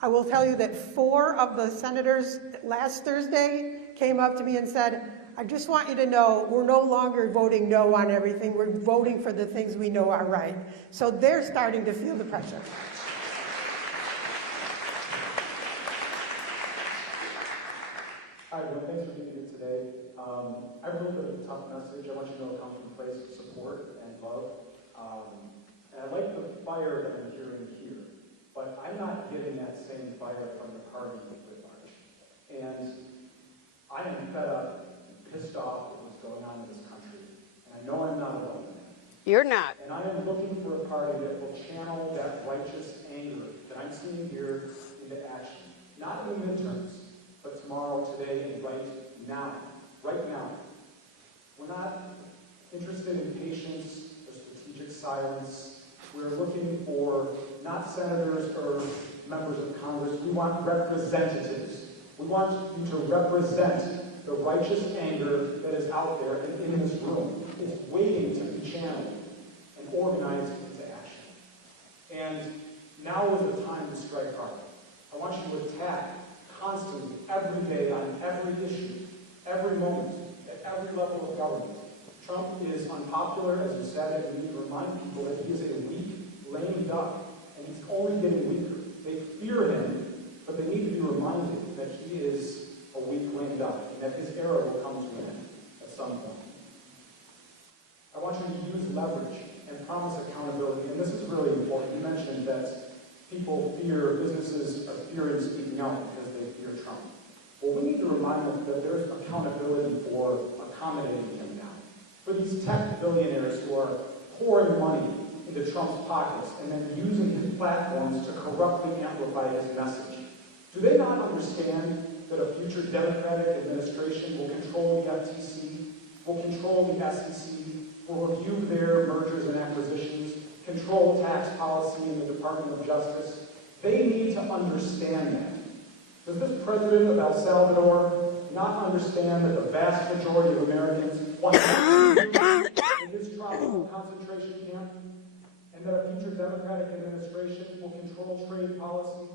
I will tell you that 4 of the senators last Thursday came up to me and said, I just want you to know we're no longer voting no on everything. We're voting for the things we know are right. So they're starting to feel the pressure. Hi, everyone. Thanks for being here today. I have a little bit of a tough message. I want you to know it comes from a place of support and love. And I like the fire that I'm hearing here, but I'm not getting that same fire from the party with March. And I am fed up, pissed off with what's going on in this country. And I know I'm not alone. You're not. And I am looking for a party that will channel that righteous anger that I'm seeing here into action. Not in the midterms, but tomorrow, today, and right now. Right now. We're not interested in patience or strategic silence. We're looking for not senators or members of Congress. We want representatives. We want you to represent the righteous anger that is out there and in this room. It's waiting to be channeled and organized into action. And now is the time to strike hard. I want you to attack constantly, every day, on every issue, every moment, at every level of government. Trump is unpopular, as you said, and we need to remind people that he is a weak, lame duck, and he's only getting weaker. They fear him, but they need to be reminded that he is a weak, lame duck, and that his era will come to an end at some point. I want you to use leverage and promise accountability, and this is really important. You mentioned that people fear, businesses are fearing speaking out because they fear Trump. Well, we need to remind them that there's accountability for accommodating him now. For these tech billionaires who are pouring money into Trump's pockets and then using his platforms to corruptly amplify his message. Do they not understand that a future Democratic administration will control the FTC, will control the SEC, will review their mergers and acquisitions, control tax policy in the Department of Justice. They need to understand that. Does this president of El Salvador not understand that the vast majority of Americans want to in his tropical concentration camp, and that a future Democratic administration will control trade policy,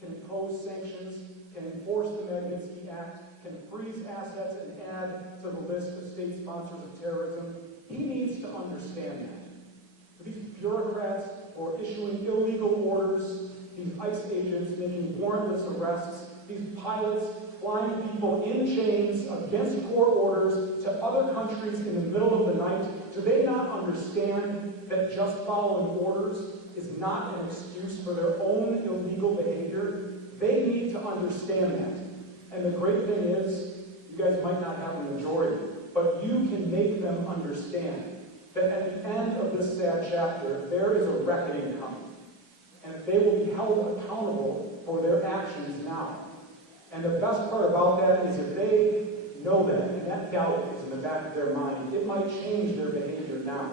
can impose sanctions, can enforce the Magnitsky Act, can freeze assets and add to the list of state sponsors of terrorism? He needs to understand that. These bureaucrats who are issuing illegal orders, these ICE agents making warrantless arrests, these pilots flying people in chains against court orders to other countries in the middle of the night, do they not understand that just following orders is not an excuse for their own illegal behavior? They need to understand that. And the great thing is, you guys might not have a majority, but you can make them understand that at the end of this sad chapter, there is a reckoning coming. And they will be held accountable for their actions now. And the best part about that is if they know that, and that doubt is in the back of their mind, it might change their behavior now.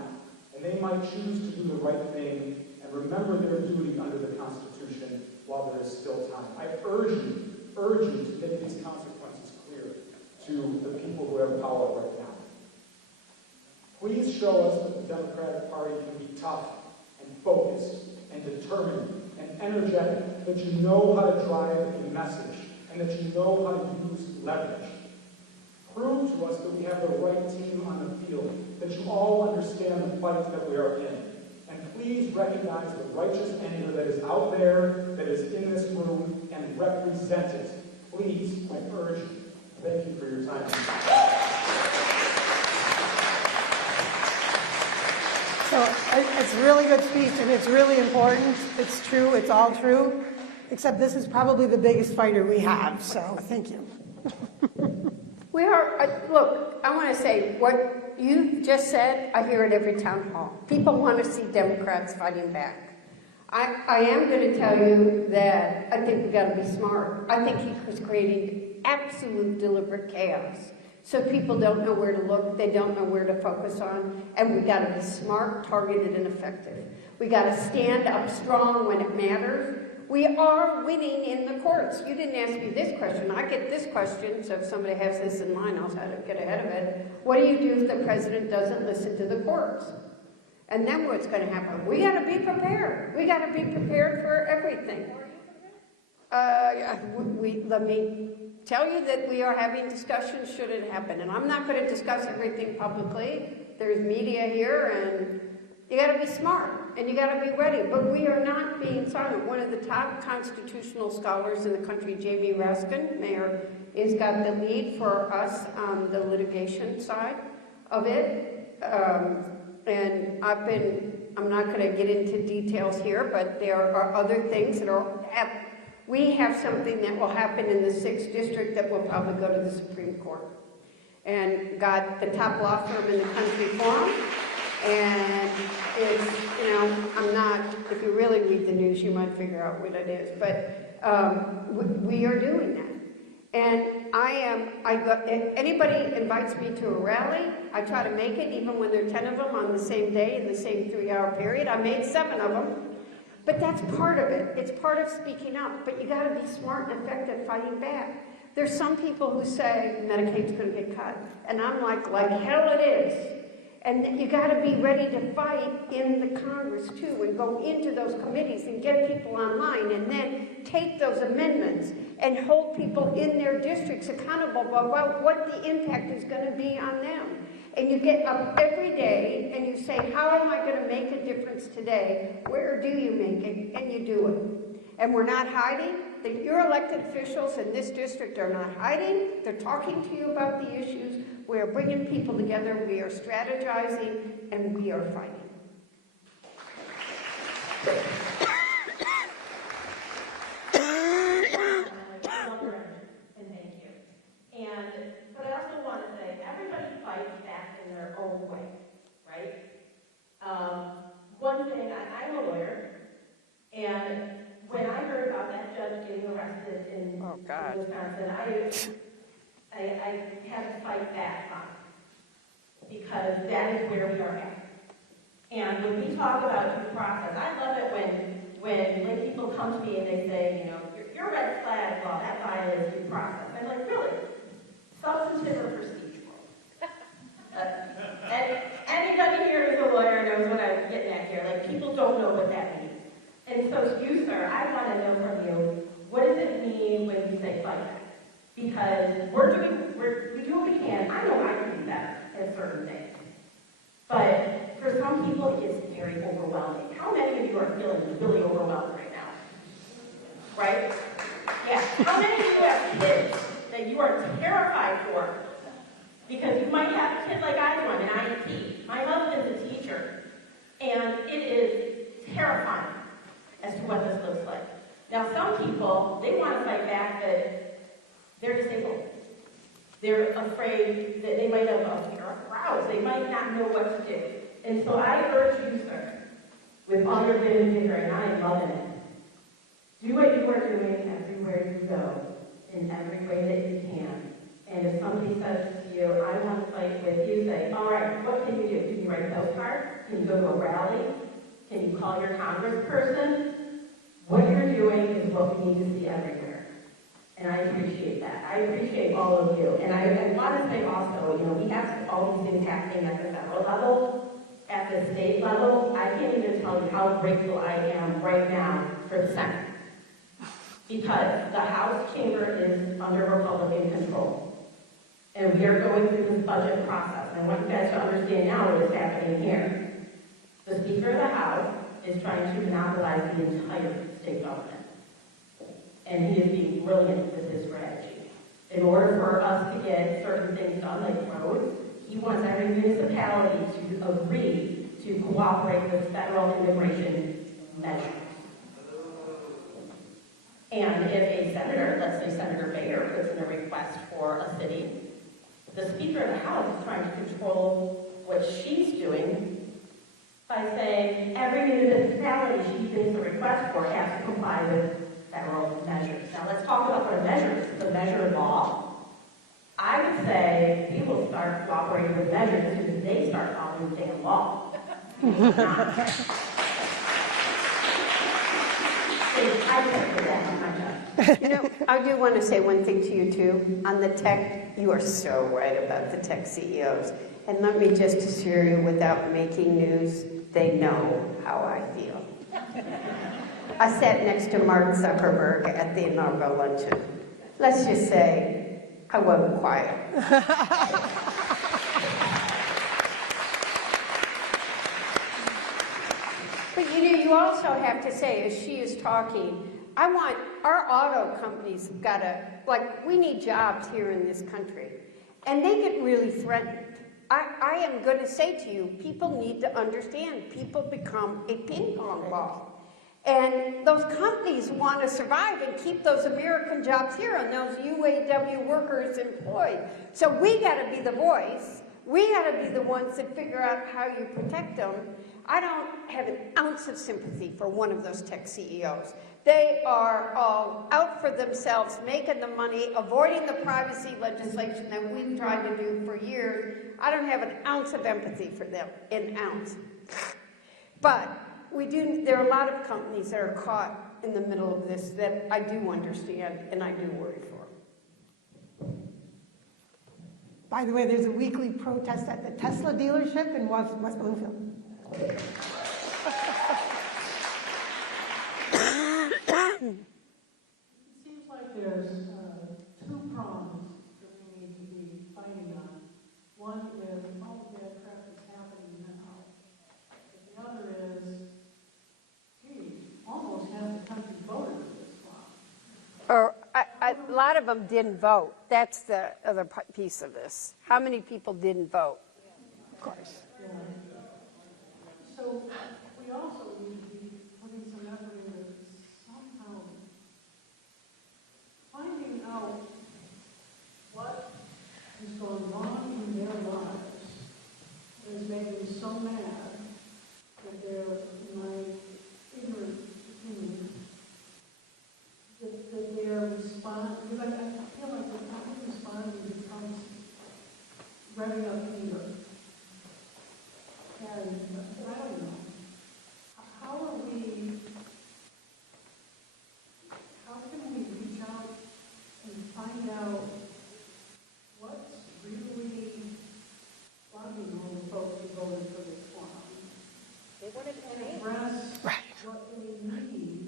And they might choose to do the right thing and remember their duty under the Constitution while there is still time. I urge you to make these consequences clear to the people who have power right now. Please show us that the Democratic Party can be tough and focused and determined and energetic, that you know how to drive a message and that you know how to use leverage. Prove to us that we have the right team on the field, that you all understand the fight that we are in. And please recognize the righteous anger that is out there, that is in this room, and represent it. Please, I urge you. Thank you for your time. So it's a really good speech, and it's really important. It's true. It's all true. Except this is probably the biggest fighter we have. So thank you. We are, look, I want to say what you just said, I hear it every town hall. People want to see Democrats fighting back. I am going to tell you that I think we've got to be smart. I think he was creating absolute deliberate chaos. So people don't know where to look, they don't know where to focus on, and we've got to be smart, targeted, and effective. We got to stand up strong when it matters. We are winning in the courts. You didn't ask me this question. I get this question, so if somebody has this in mind, I'll try to get ahead of it. What do you do if the president doesn't listen to the courts? And then what's going to happen? We got to be prepared. We got to be prepared for everything. Let me tell you that we are having discussions should it happen. And I'm not going to discuss everything publicly. There's media here, and you got to be smart, and you got to be ready. But we are not being silent. One of the top constitutional scholars in the country, Jamie Raskin, Mayor, has got the lead for us on the litigation side of it. And I'm not going to get into details here, but there are other things that we have something that will happen in the 6th District that will probably go to the Supreme Court. And got the top law firm in the country for them. And it's, I'm not, if you really read the news, you might figure out what it is. But we are doing that. And anybody invites me to a rally, I try to make it, even when there are 10 of them on the same day in the same 3-hour period. I made 7 of them. But that's part of it. It's part of speaking up. But you got to be smart and effective fighting back. There's some people who say Medicaid's going to get cut. And I'm like hell it is. And you got to be ready to fight in the Congress, too, and go into those committees and get people online and then take those amendments and hold people in their districts accountable about what the impact is going to be on them. And you get up every day and you say, how am I going to make a difference today? Where do you make it? And you do it. And we're not hiding. Your elected officials in this district are not hiding. They're talking to you about the issues. We are bringing people together. We are strategizing, and we are fighting. And thank you. But I also want to say, everybody fights back in their own way, right? One thing, I'm a lawyer, and when I heard about that judge getting arrested in Wisconsin, I had to fight back on it. because that is where we are at. And when we talk about due process, I love it when people come to me and they say, you know, your red flag law, that violates due process. I'm like, really? Substantive or procedural? And anybody here who's a lawyer knows what I'm getting at here. Like, people don't know what that means. And so you, sir, I want to know from you, what does it mean when you say fight back? Because we do what we can. I know I can do better at certain things. But for some people, it gets very overwhelming. How many of you are feeling really overwhelmed right now? Right? Yeah. How many of you have kids that you are terrified for? Because you might have a kid like I do, I'm an IEP. My husband's a teacher. And it is terrifying as to what this looks like. Now, some people, they want to fight back that they're disabled. They're afraid that they might have a fear of crowds. They might not know what to do. And so I urge you, sir, with all your vim and vigor, and I am loving it, do what you are doing everywhere you go, in every way that you can. And if somebody says to you, I want to fight with you, say, all right, what can you do? Can you write a postcard? Can you go to a rally? Can you call your congressperson? What you're doing is what we need to see everywhere. And I appreciate that. I appreciate all of you. And I want to say also, you know, we have all these things happening at the federal level, at the state level. I can't even tell you how grateful I am right now for the Senate. Because the House chamber is under Republican control. And we are going through this budget process. And I want you guys to understand now what is happening here. The Speaker of the House is trying to monopolize the entire state government. And he is being brilliant with his strategy. In order for us to get certain things done, like roads, he wants every municipality to agree to cooperate with federal immigration measures. And if a senator, let's say Senator Bayer, puts in a request for a city, the Speaker of the House is trying to control what she's doing by saying every municipality she makes a request for has to comply with federal measures. Now let's talk about what a measure is. It's a measure of law. I would say we will start cooperating with measures as soon as they start following the damn law. You know, I do want to say one thing to you too. On the tech, you are so right about the tech CEOs. And let me just assure you, without making news, they know how I feel. I sat next to Mark Zuckerberg at the inaugural luncheon. Let's just say, I wasn't quiet. But you know, you also have to say, as she is talking, I want our auto companies like, we need jobs here in this country. And they get really threatened. I am going to say to you, people need to understand, people become a ping pong ball. And those companies want to survive and keep those American jobs here and those UAW workers employed. So we got to be the voice. We got to be the ones that figure out how you protect them. I don't have an ounce of sympathy for one of those tech CEOs. They are all out for themselves, making the money, avoiding the privacy legislation that we've tried to do for years. I don't have an ounce of empathy for them, an ounce. But there are a lot of companies that are caught in the middle of this that I do understand and I do worry for. By the way, there's a weekly protest at the Tesla dealership in West Bloomfield. It seems like there's two prongs that we need to be fighting on. One is all the bad crap that's happening now. But the other is, gee, almost half the country voted for this law. Or a lot of them didn't vote. That's the other piece of this. How many people didn't vote? Of course. Yeah. So we also need to be putting some effort into somehow finding out what has gone wrong in their lives that is making them so mad that they're, in my ignorant opinion, that they're responding. Because I feel like the time responding becomes revving up anger. I don't know. How can we reach out and find out what's really bugging all the folks who voted for this form? They wanted to And change. address Right. what they need.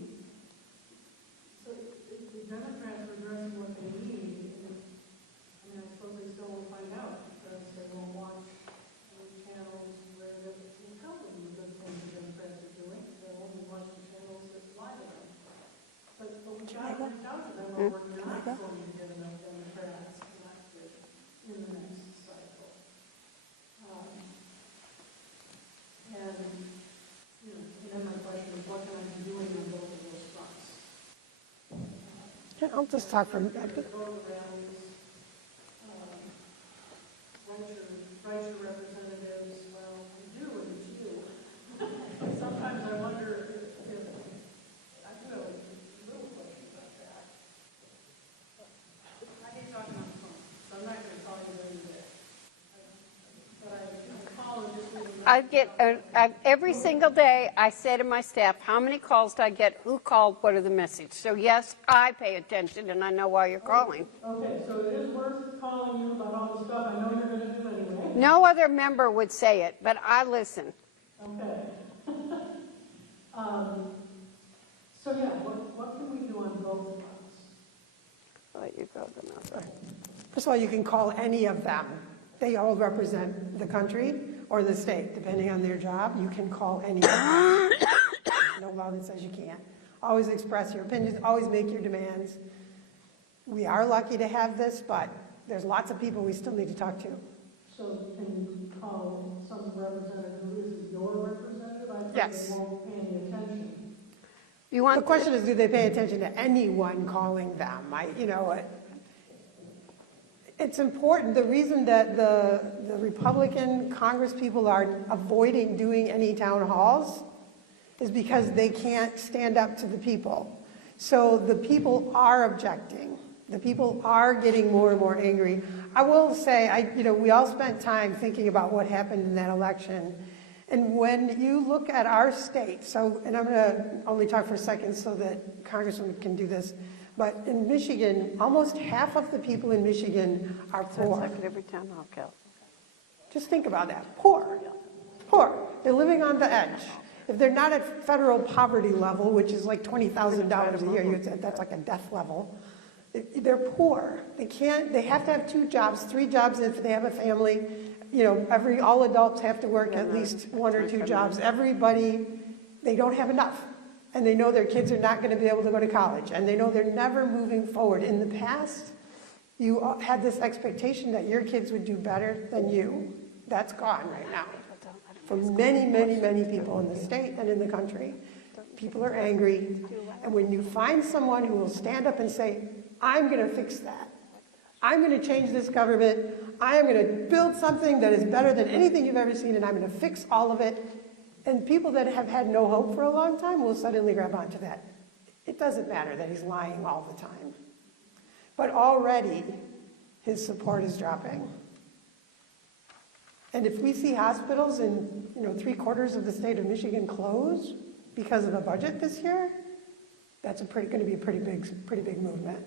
So if the Democrats are addressing what they need, and I suppose they still won't find out because they won't watch those channels where they can tell them the good things the Democrats are doing. They'll only watch the channels that lie to them. But we've got to reach out to them or we're not going to get enough Democrats elected in the next cycle. And, you know, then my question is, what can I be doing on both of those fronts? I'll just talk from, Vote rallies, write your representatives, well, we do, and it's you. Sometimes I wonder if I do have a little question about that. I hate talking on the phone, so I'm not going to talk to them today. But I call and just leave a I get, every single day, I say to my staff, how many calls did I get? Who called? What are the message? So yes, I pay attention and I know why you're calling. Okay, so it is worth calling you about all the stuff I know you're going to do anyway. No other member would say it, but I listen. Okay. So yeah, what can we do on both fronts? I'll let you go, then I'll go. first of all, you can call any of them. They all represent the country or the state, depending on their job. You can call any of them. No law that says you can't. Always express your opinions, always make your demands. We are lucky to have this, but there's lots of people we still need to talk to. So can you call some representative who isn't your representative? I think Yes. they won't pay any attention. You want The question is, do they pay attention to anyone calling them? It's important. The reason that the Republican Congress people are avoiding doing any town halls is because they can't stand up to the people. So the people are objecting. The people are getting more and more angry. I will say, we all spent time thinking about what happened in that election. And when you look at our state, and I'm going to only talk for a second so that Congressman can do this, but in Michigan, almost half of the people in Michigan are poor. Sounds like every town hall, Cal. Just think about that. Poor. Poor. They're living on the edge. If they're not at federal poverty level, which is like $20,000 a year, that's like a death level. They're poor. They have to have 2 jobs, 3 jobs if they have a family. All adults have to work at least 1 or 2 jobs. Everybody, they don't have enough. And they know their kids are not going to be able to go to college. And they know they're never moving forward. In the past, you had this expectation that your kids would do better than you. That's gone right now. For many, many, many people in the state and in the country. People are angry. And when you find someone who will stand up and say, I'm going to fix that. I'm going to change this government. I am going to build something that is better than anything you've ever seen, and I'm going to fix all of it. And people that have had no hope for a long time will suddenly grab onto that. It doesn't matter that he's lying all the time. But already, his support is dropping. And if we see hospitals in 3/4 of the state of Michigan close because of a budget this year, that's going to be a pretty big movement.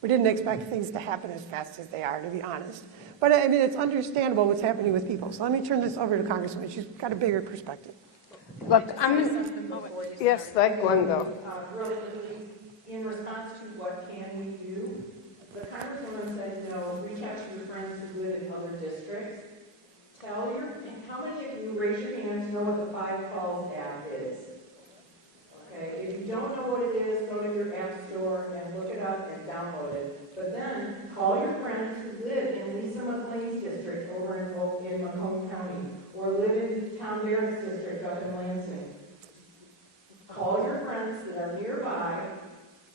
We didn't expect things to happen as fast as they are, to be honest. But it's understandable what's happening with people. So let me turn this over to Congresswoman. She's got a bigger perspective. Look, yes, let Glenn go. Really quickly, in response to what can we do, the Congresswoman said, reach out to your friends who live in other districts. How many of you, raise your hands, know what the 5 Calls app is? Okay, if you don't know what it is, go to your app store and look it up and download it. But then call your friends who live in Lisa McLean's district over in Macomb County, or live in Tom Barrett's district up in Lansing. Call your friends that are nearby,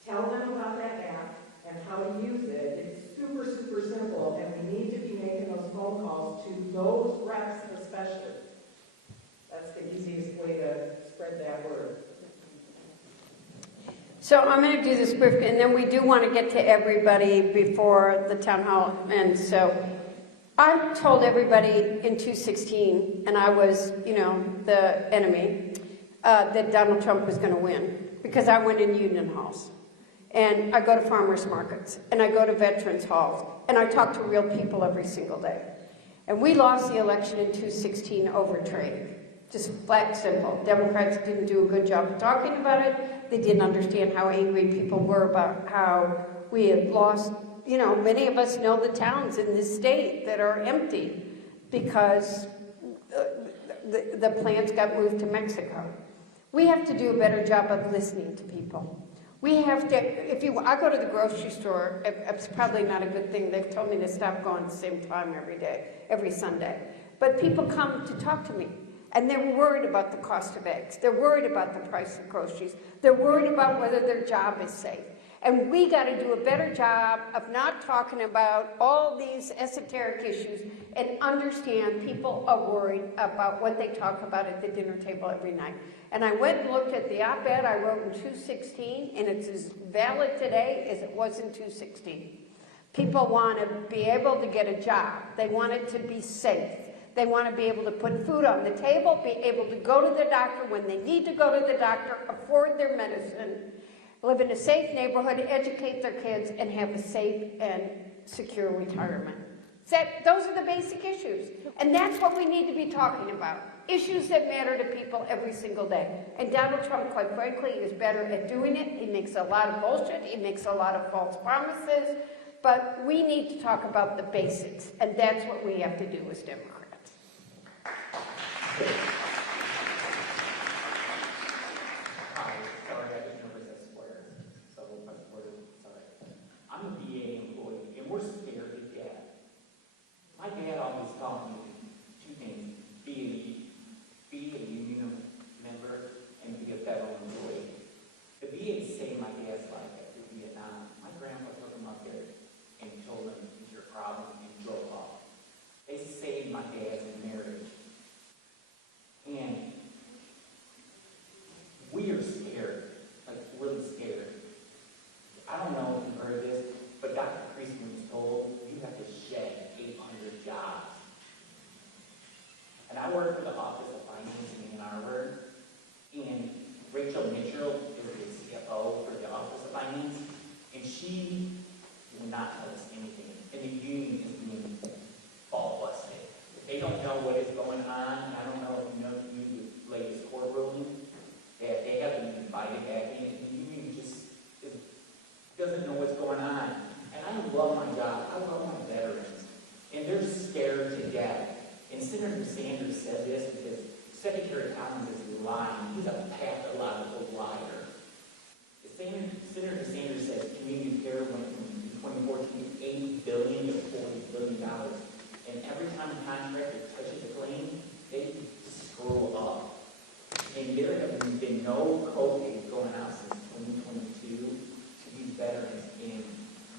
tell them about that app and how to use it. It's super, super simple, and we need to be making those phone calls to those reps especially. That's the easiest way to spread that word. So I'm going to do this briefly, and then we do want to get to everybody before the town hall. And so I told everybody in 2016, and I was, you know, the enemy, that Donald Trump was going to win because I went in union halls. And I go to farmers markets, and I go to veterans halls, and I talk to real people every single day. And we lost the election in 2016 over trade. Just flat simple. Democrats didn't do a good job of talking about it. They didn't understand how angry people were about how we had lost, you know, many of us know the towns in this state that are empty because the plants got moved to Mexico. We have to do a better job of listening to people. We have to, I go to the grocery store, it's probably not a good thing. They've told me to stop going at the same time every day, every Sunday. But people come to talk to me, and they're worried about the cost of eggs. They're worried about the price of groceries. They're worried about whether their job is safe. And we got to do a better job of not talking about all these esoteric issues and understand people are worried about what they talk about at the dinner table every night. And I went and looked at the op-ed I wrote in 2016, and it's as valid today as it was in 2016. People want to be able to get a job. They want it to be safe. They want to be able to put food on the table, be able to go to the doctor when they need to go to the doctor, afford their medicine, live in a safe neighborhood, educate their kids, and have a safe and secure retirement. Those are the basic issues. And that's what we need to be talking about. Issues that matter to people every single day. And Donald Trump, quite frankly, is better at doing it. He makes a lot of bullshit. He makes a lot of false promises. But we need to talk about the basics. And that's what we have to do as Democrats. Hi, sorry, I didn't know this as square. So my supporter, sorry. I'm a VA employee, and we're scared to death. My dad always taught me two things: be a union member and be a federal employee. The VA saved my dad's life after Vietnam. My grandpa took him up there and told him, "It's your problem," and drove off. They saved my dad's marriage. And we are scared, like really scared. I don't know if you've heard this, but Dr. Priestman was told you have to shed 800 jobs. And I work for the Office of Finance in Ann Arbor, and Rachel Mitchell is the CFO for the Office of Finance, and she will not tell us anything. And the union is being ball busted. They don't know what is going on. I don't know if you know the latest court ruling that they haven't been invited back in, and the union just doesn't know what's going on. And I love my job. I love my veterans, and they're scared to death. And Senator Sanders said this because Secretary Collins is lying. He's a pathological liar. Senator Sanders says community care went from 2014 $8 billion to $40 billion. And every time a contractor touches a claim, they screw up. And there have been no co-pays going out since 2022 to these veterans. And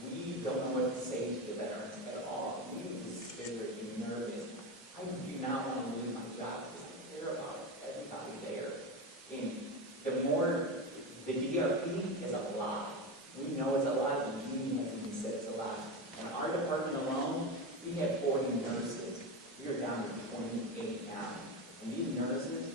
we don't know what to say to the veterans at all. We are scared and nervous. I do not want to lose my job because I care about everybody there. And the more, the DRP is a lot. We know it's a lot, and the union has even said it's a lot. And our department alone, we had 40 nurses. We are down to 28 now. And these nurses,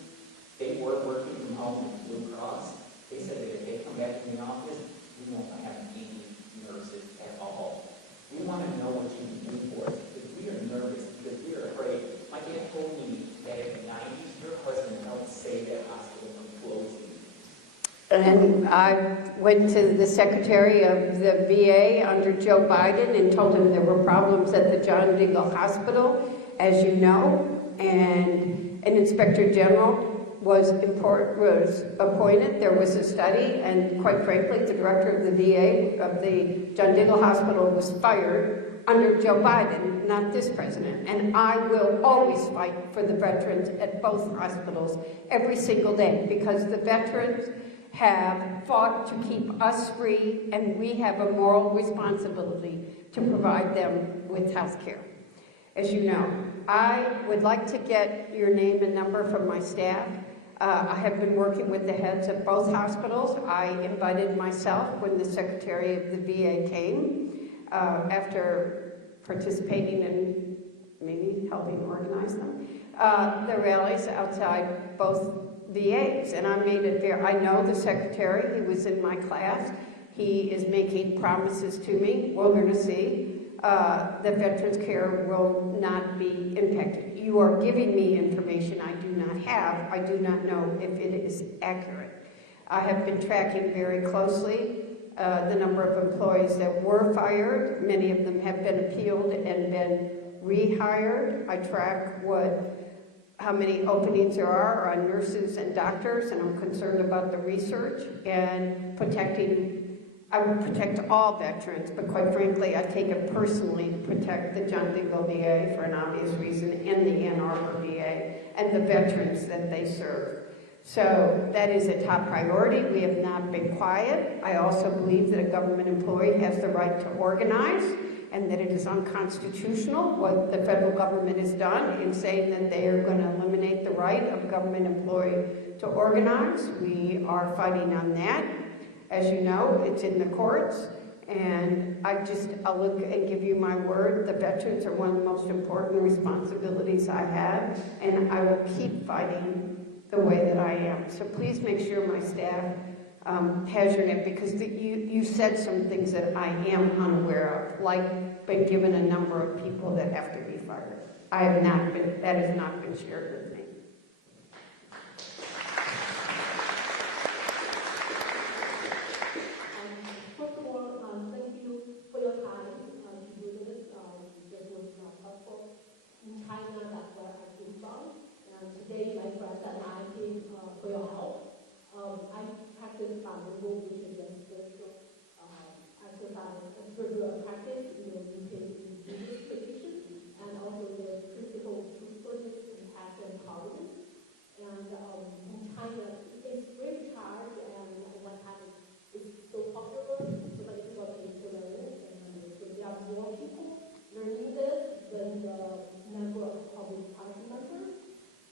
they were working from home at Blue Cross. They said that if they come back in the office, we won't have any nurses at all. We want to know what you can do for us because we are nervous, because we are afraid. My dad told me that in the 90s, your husband helped save that hospital from closing. And I went to the secretary of the VA under Joe Biden and told him there were problems at the John Dingell Hospital, as you know, and an inspector general was appointed. There was a study, and quite frankly, the director of the VA of the John Dingell Hospital was fired under Joe Biden, not this president. And I will always fight for the veterans at both hospitals every single day because the veterans have fought to keep us free, and we have a moral responsibility to provide them with health care. As you know, I would like to get your name and number from my staff. I have been working with the heads of both hospitals. I invited myself when the Secretary of the VA came after participating in maybe helping organize them. The rallies outside both VAs, and I made it very, I know the secretary, he was in my class, he is making promises to me, we're going to see. The Veterans Care will not be impacted. You are giving me information I do not have. I do not know if it is accurate. I have been tracking very closely the number of employees that were fired. Many of them have been appealed and been rehired. I track how many openings there are on nurses and doctors, and I'm concerned about the research and protecting. I would protect all veterans, but quite frankly, I take it personally to protect the John Dingell VA for an obvious reason, and the Ann Arbor VA, and the veterans that they serve. So that is a top priority. We have not been quiet. I also believe that a government employee has the right to organize, and that it is unconstitutional what the federal government has done in saying that they are going to eliminate the right of a government employee to organize. We are fighting on that. As you know, it's in the courts, and I'll look and give you my word. The veterans are one of the most important responsibilities I have, and I will keep fighting the way that I am. So please make sure my staff has your name, because you said some things that I am unaware of, like been given a number of people that have to be fired. That has not been shared with me. First of all, thank you for your time to do this. This was not helpful. In China, that's where I came from. And today, my friends and I came for your help. I practice bilingual, which is a spiritual exercise, a spiritual practice. You take Buddhist tradition, and also the principle of truthfulness, compassion, tolerance. And in China, it's very hard, and what happens is so popular, so many people are able to learn it, and so there are more people learning this than the number of public party members.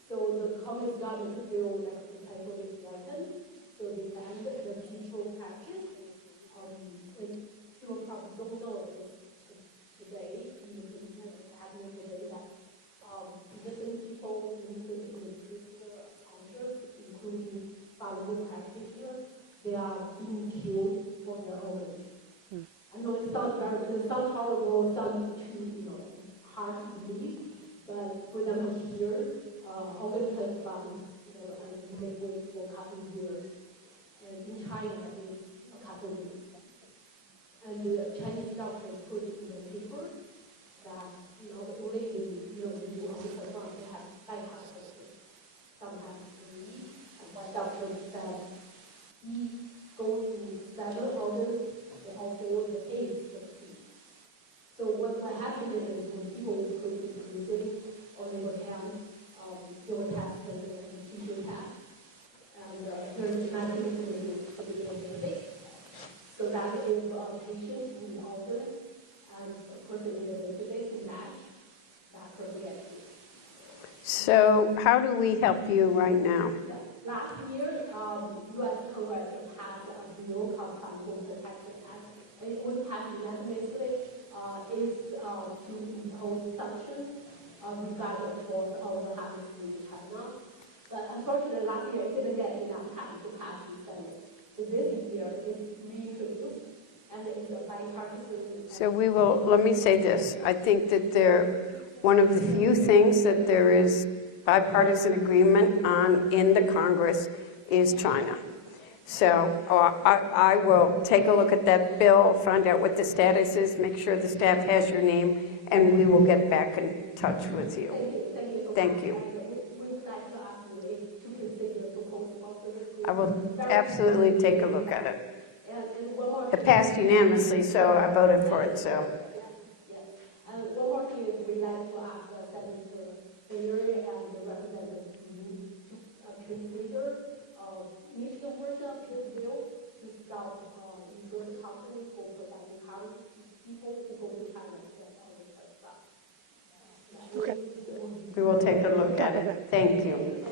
So the Communist government feel like the title is threatened, so they banned the peaceful practice. People probably don't know today, happening today, that Muslim people in the culture, including bilingual practitioners, they are being killed for their own religion. I know it sounds horrible, sounds too hard to believe, but for example here, August 25, and they wait for a couple of years, and in China it's a couple of years. And the Chinese government put in the paper that only the do August 25 to have bypass surgery. Sometimes and one doctor said he goes to 7 August and also the 8th. So what happened is when people would go to the city or they would have and teacher pass. And there's nothing to the state. So that is patient in the office, and a person in the database to match that person. So how do we help you right now? Last year, U.S. Congress passed a bill called Constituent Protection Act, and it was passed unanimously. Is to impose sanctions regardless of all the happens in China. But unfortunately, last year it didn't get enough time to pass the Senate. So this year it's reintroduced, and it's a bipartisan. So let me say this. I think that one of the few things that there is bipartisan agreement on in the Congress is China. So I will take a look at that bill, find out what the status is, make sure the staff has your name, and we will get back in touch with you. Thank you. I will absolutely take a look at it. It passed unanimously, so I voted for it. So. And one more thing is we'd like to ask Senator Bailey and the representative to consider Michigan workshop this bill to stop insurance companies for providing cars people to go to China and all this other stuff. Okay. We will take a look at it. Thank you.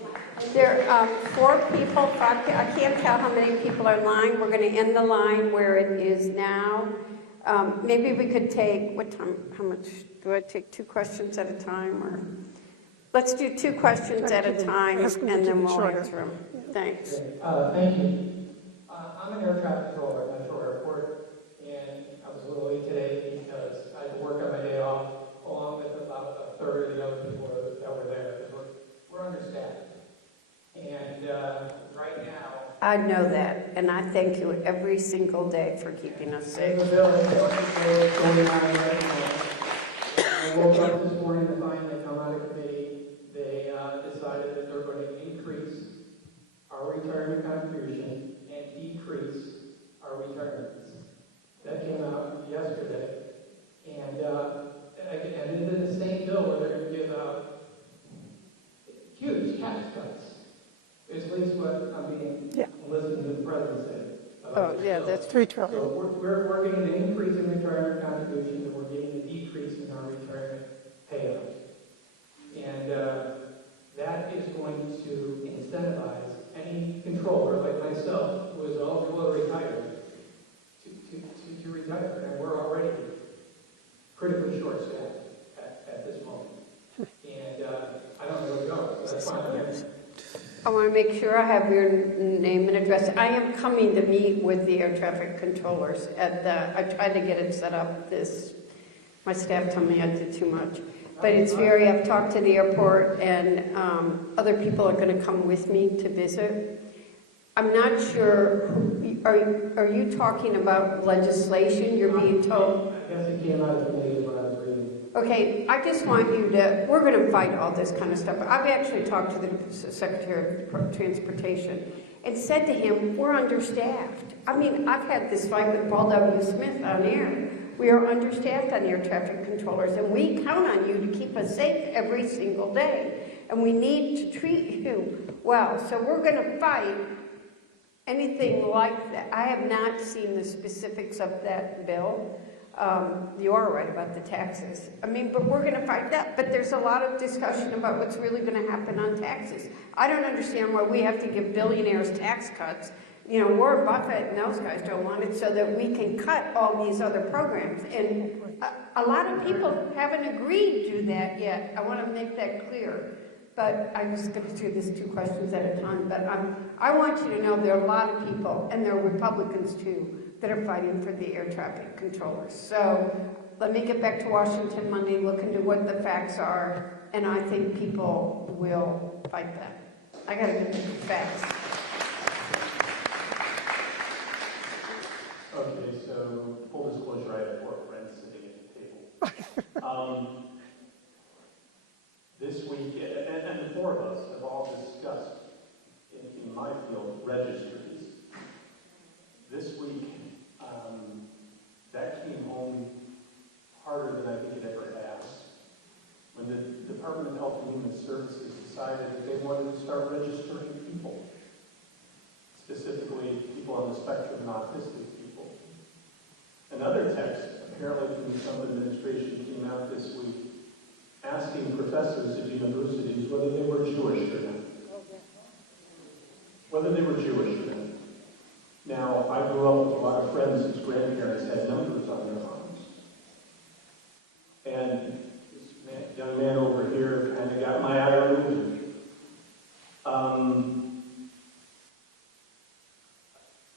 There are 4 people, 5 people. I can't tell how many people are in line. We're going to end the line where it is now. Maybe we could take, what time, how much, do I take 2 questions at a time, or? Let's do 2 questions at a time, and then we'll answer them. Thanks. Thank you. I'm an air traffic controller at Metro Airport, and I was a little late today because I had to work on my day off, along with about a third of the other people that were there, because we're understaffed. And right now... I know that, and I thank you every single day for keeping us safe. I woke up this morning to find they come out of committee. They decided that they're going to increase our retirement contribution and decrease our retirements. That came out yesterday. And they did the same bill where they're going to give out huge tax cuts. Is at least what I'm being listening to the president say. Oh, yeah, that's $3 trillion. So we're getting an increase in retirement contributions, and we're getting a decrease in our retirement payout. And that is going to incentivize any controller like myself who is eligible to retire to retire. And we're already critically short-staffed at this moment. And I don't know where to go. So that's why I'm here. I want to make sure I have your name and address. I am coming to meet with the air traffic controllers. I tried to get it set up my staff told me I did too much. But I've talked to the airport, and other people are going to come with me to visit. I'm not sure, are you talking about legislation you're being told? I guess it came out of committee when I was reading. Okay, I just want you to, we're going to fight all this kind of stuff. I've actually talked to the Secretary of Transportation and said to him, we're understaffed. I mean, I've had this fight with Paul W. Smith on air. We are understaffed on air traffic controllers, and we count on you to keep us safe every single day. And we need to treat you well. So we're going to fight anything like that. I have not seen the specifics of that bill. You are right about the taxes. I mean, but we're going to fight that. But there's a lot of discussion about what's really going to happen on taxes. I don't understand why we have to give billionaires tax cuts. You know, Warren Buffett and those guys don't want it, so that we can cut all these other programs. And a lot of people haven't agreed to that yet. I want to make that clear. But I'm just going to do this 2 questions at a time. But I want you to know there are a lot of people, and there are Republicans too, that are fighting for the air traffic controllers. So let me get back to Washington Monday, look into what the facts are, and I think people will fight that. I got to get the facts. Okay, so full disclosure, I have 4 friends sitting at the table. This week, and the 4 of us have all discussed, in my field, registries. This week, that came home harder than I think it ever has. When the Department of Health and Human Services decided that they wanted to start registering people, specifically people on the spectrum and autistic people. Another text, apparently from the Trump administration, came out this week asking professors at universities whether they were Jewish or not. Whether they were Jewish or not. Now, I grew up with a lot of friends whose grandparents had numbers on their arms. And this young man over here kind of got my eye on moving.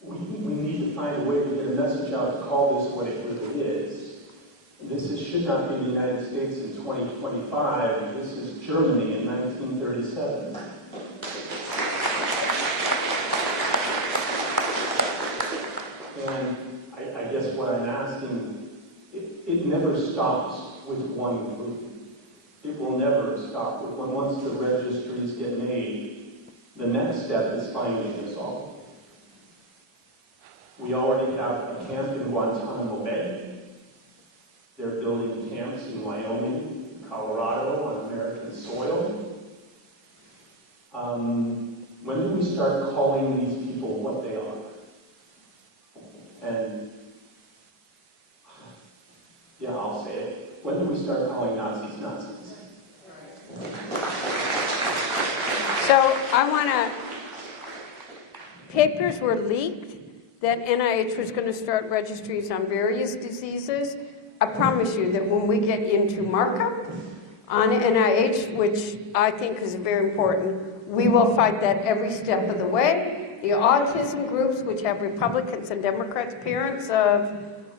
We need to find a way to get a message out to call this what it really is. Should not be the United States in 2025. This is Germany in 1937. And I guess what I'm asking, it never stops with one group. It will never stop with one. Once the registries get made, the next step is finding us all. We already have a camp in Guantanamo Bay. They're building camps in Wyoming, Colorado, on American soil. When do we start calling these people what they are? And, yeah, I'll say it. When do we start calling Nazis Nazis? So I want to, papers were leaked that NIH was going to start registries on various diseases. I promise you that when we get into markup on NIH, which I think is very important, we will fight that every step of the way. The autism groups, which have Republicans and Democrats, parents of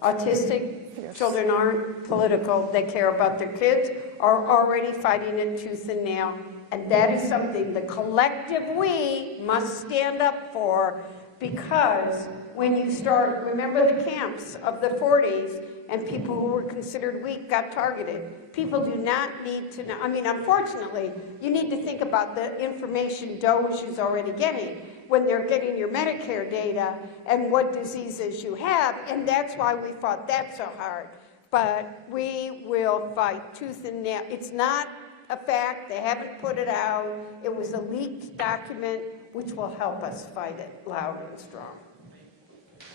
autistic children aren't political, they care about their kids, are already fighting it tooth and nail. And that is something the collective we must stand up for, because when you start, remember the camps of the 40s, and people who were considered weak got targeted. People do not need to know. I mean, unfortunately, you need to think about the information Doge is already getting when they're getting your Medicare data and what diseases you have, and that's why we fought that so hard. But we will fight tooth and nail. It's not a fact. They haven't put it out. It was a leaked document, which will help us fight it loud and strong.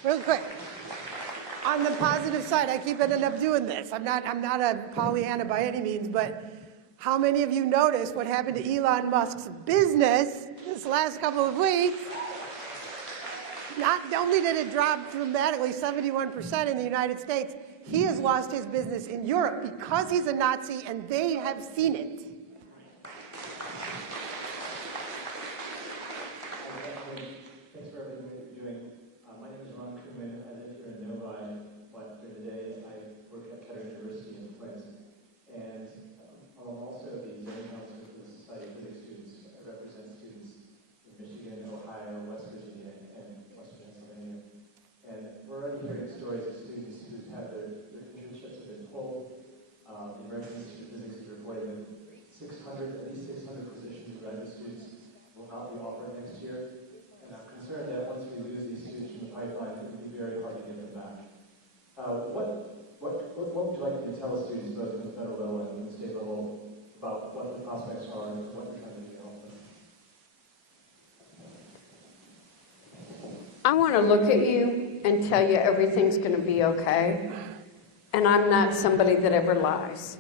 Real quick. On the positive side, I keep ending up doing this. I'm not a Pollyanna by any means, but how many of you noticed what happened to Elon Musk's business this last couple of weeks? Not only did it drop dramatically, 71% in the United States, he has lost his business in Europe because he's a Nazi and they have seen it. Thanks for everything that you're doing. My name is Ron Kuhlman. I live here in Novi, but during the day I work at University in Flint. And I'm also the zoning counselor for the Society of Physics students. I represent students in Michigan, Ohio, West Virginia, and West Pennsylvania. And we're already hearing stories of students who've had their internships have been pulled. The American Institute of Physics is reporting that at least 600 positions for graduate students will not be offered next year. And I'm concerned that once we lose these students from the pipeline, it will be very hard to get them back. What would you like to tell students, both at the federal level and the state level, about what the prospects are and what you're trying to do to help them? I want to look at you and tell you everything's going to be okay. And I'm not somebody that ever lies.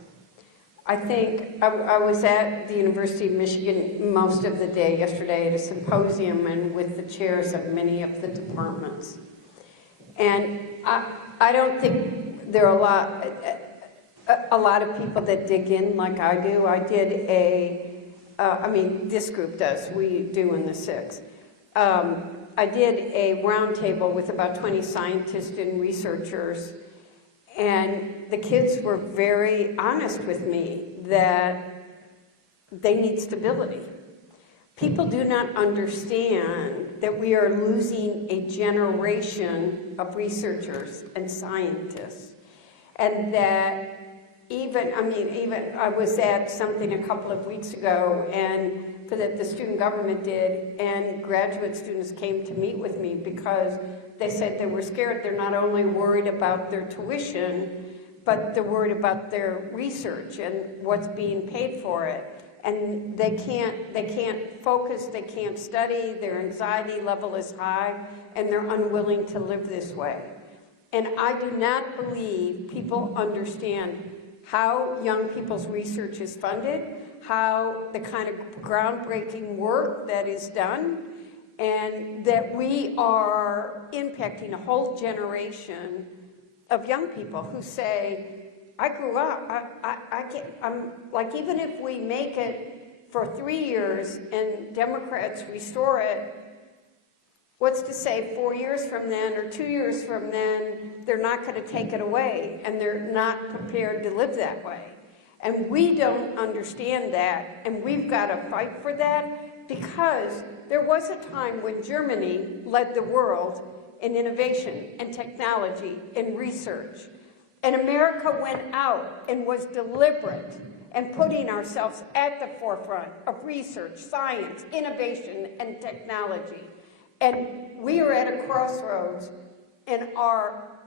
I think I was at the University of Michigan most of the day yesterday at a symposium and with the chairs of many of the departments. And I don't think there are a lot of people that dig in like I do. I did this group does, we do in the 6. I did a roundtable with about 20 scientists and researchers, and the kids were very honest with me that they need stability. People do not understand that we are losing a generation of researchers and scientists, and that even I was at something a couple of weeks ago, and that the student government did, and graduate students came to meet with me because they said they were scared. They're not only worried about their tuition, but they're worried about their research and what's being paid for it. And they can't focus, they can't study, their anxiety level is high, and they're unwilling to live this way. And I do not believe people understand how young people's research is funded, how the kind of groundbreaking work that is done, and that we are impacting a whole generation of young people who say, I grew up, I'm like, even if we make it for 3 years and Democrats restore it, what's to say 4 years from then or 2 years from then, they're not going to take it away, and they're not prepared to live that way. And we don't understand that, and we've got to fight for that, because there was a time when Germany led the world in innovation and technology and research. And America went out and was deliberate and putting ourselves at the forefront of research, science, innovation, and technology. And we are at a crossroads and are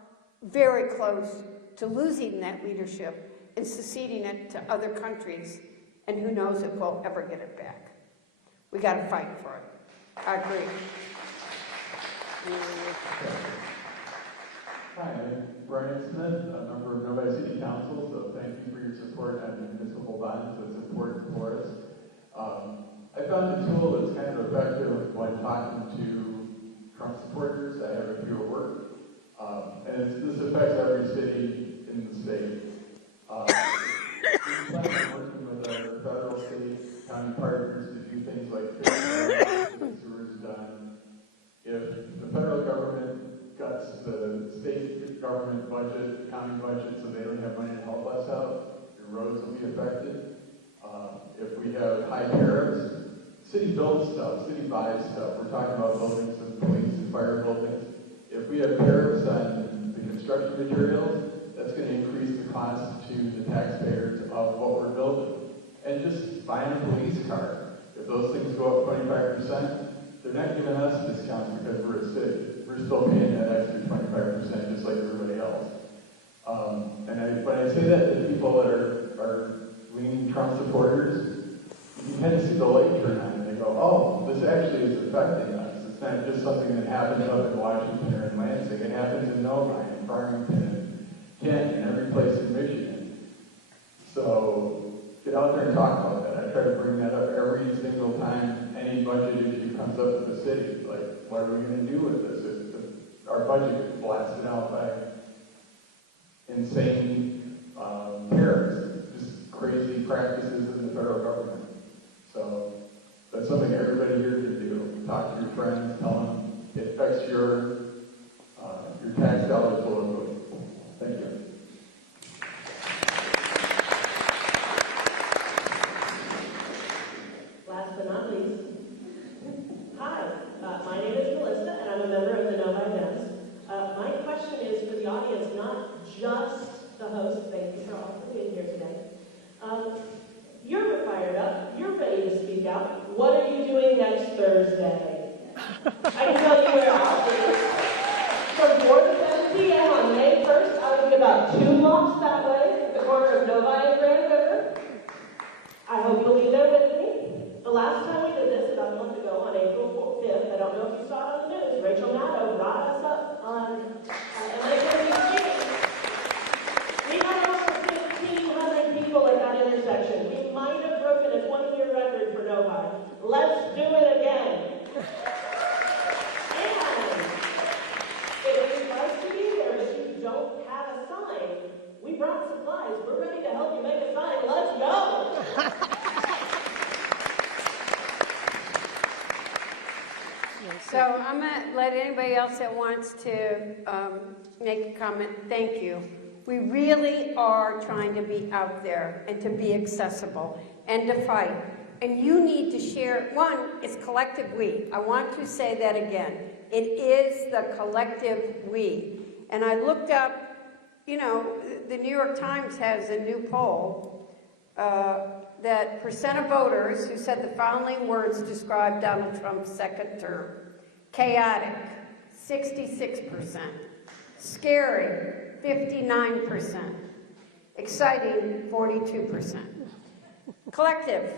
very close to losing that leadership and seceding it to other countries, and who knows if we'll ever get it back. We got to fight for it. I agree. Hi, I'm Brian Smith, a member of Novi City Council, so thank you for your support on municipal bonds. It's important for us. I found a tool that's kind of effective when talking to Trump supporters. I have a few at work. And this affects every city in the state. We plan on working with our federal, state, county partners to do things like fix the sewers done. If the federal government cuts the state government budget, county budget, so they don't have money to help us out, the roads will be affected. If we have high tariffs, city builds stuff, city buys stuff. We're talking about building some police and fire buildings. If we have tariffs on the construction materials, that's going to increase the cost to the taxpayers of what we're building. And just buying a police car, if those things go up 25%, they're not giving us discounts because we're a city. We're still paying that extra 25% just like everybody else. And when I say that to people that are leaning Trump supporters, you kind of see the light turn on and they go, oh, this actually is affecting us. It's not just something that happens up in Washington or in Lansing. It happens in Novi, in Farmington, and Kent, and every place in Michigan. So get out there and talk about that. I try to bring that up every single time any budget issue comes up in the city. Like, what are we going to do with this? If our budget gets blasted out by insane tariffs, just crazy practices in the federal government. So that's something everybody here can do. Talk to your friends, tell them it affects your tax dollars locally. Thank you. Last but not least, hi, my name is Melissa, and I'm a member of the Novi Dems. My question is for the audience, not just the host. Thank you for being here today. You're fired up. You're ready to speak out. What are you doing next Thursday? I can tell you where I'll be. From 4 to 7 p.m. on May 1st, I will be about 2 blocks that way, at the corner of Novi and Grand River. I hope you'll be there with me. The last time we did this, about a month ago, on April 5th, I don't know if you saw it on the news, Rachel Maddow brought us up on MSNBC. We had over 1,500 people at that intersection. We might have broken a 20-year record for Novi. Let's do it again. And if you'd like to be there, but you don't have a sign, we brought supplies. We're ready to help you make a sign. Let's go. So I'm going to let anybody else that wants to make a comment. Thank you. We really are trying to be out there and to be accessible and to fight. And you need to share, one, it's collective we. I want to say that again. It is the collective we. And I looked up, you know, the New York Times has a new poll that percent of voters who said the following words describe Donald Trump's second term. Chaotic, 66%. Scary, 59%. Exciting, 42%. Collective,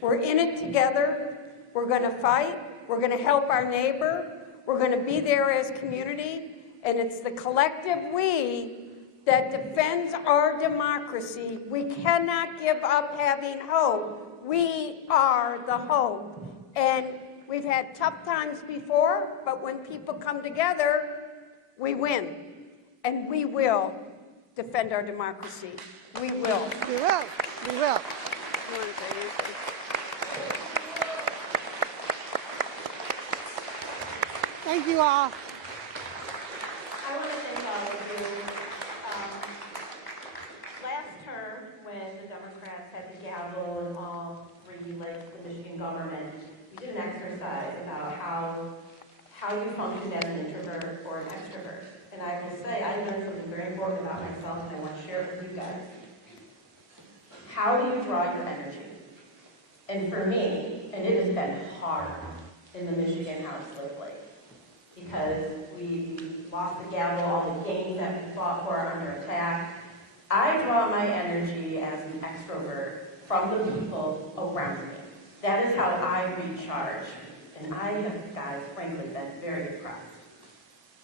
we're in it together. We're going to fight. We're going to help our neighbor. We're going to be there as community. And it's the collective we that defends our democracy. We cannot give up having hope. We are the hope. And we've had tough times before, but when people come together, we win. And we will defend our democracy. We will. We will. We will. Thank you all. I want to thank all of you. Last term, when the Democrats had the gavel and all regulate the Michigan government, we did an exercise about how you function as an introvert or an extrovert. And I will say, I learned something very important about myself, and I want to share it with you guys. How do you draw your energy? And for me, and it has been hard in the Michigan House lately, because we lost the gavel, all the games that we fought for are under attack. I draw my energy as an extrovert from the people around me. That is how I recharge. And I have, guys, frankly, been very impressed.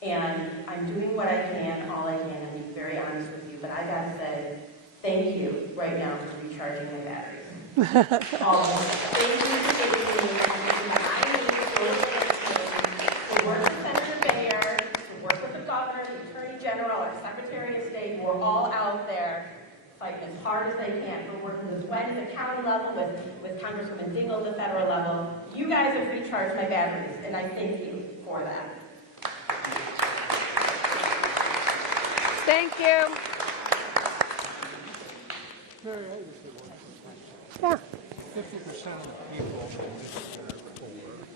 And I'm doing what I can, all I can, and be very honest with you, but I gotta say, thank you right now for recharging my batteries. All of them. Thank you for giving me the energy I need to work the work center they can. We're working with Gwen at the county level, with Congresswoman Dingell at the federal level. You guys have recharged my batteries, and I thank you for that. Thank you. Yeah. 50% of the people in this are poor.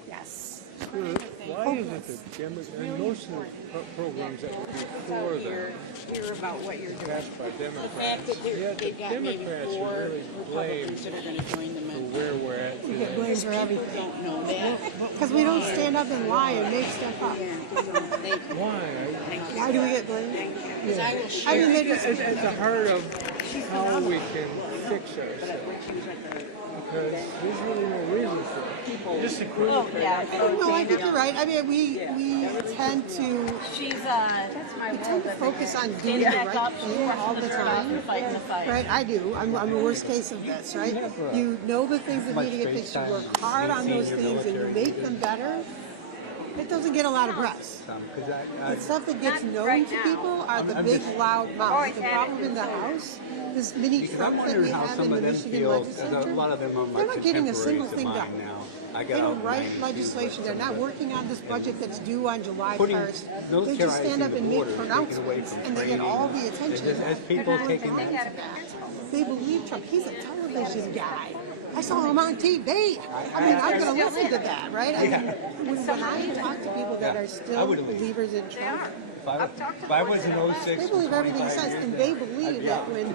Yes. Why is it that and most of the programs that were before that hear about what you're doing. passed by Democrats, The fact that they've got maybe Democrats 4 are really blamed Republicans that are going to join them for in. where we're at We get today. blamed for everything. Don't know that. Because we don't stand up and lie and make stuff up. Why? Why do we get blamed? Because I will share. I mean, they just, It's at the heart of how we can fix ourselves. Because there's really no reason for it. Just a quick no, I think you're right. I mean, we tend to focus on doing the right thing all the time. Right, I do. I'm the worst case of this, right? You know the things that need to get fixed. You work hard on those things and you make them better. It doesn't get a lot of press. The stuff that gets known to people are the big, loud mouths. The problem in the House, this mini Trump that we have in the Michigan legislature, they're not getting a single thing done. They don't write legislation. They're not working on this budget that's due on July 1st. They just stand up and make pronouncements, and they get all the attention. They believe Trump. He's a television guy. I saw him on TV. I mean, I'm going to listen to that, right? I mean, when I talk to people that are still believers in Trump, If I was in 06, they believe everything he says, and they believe that when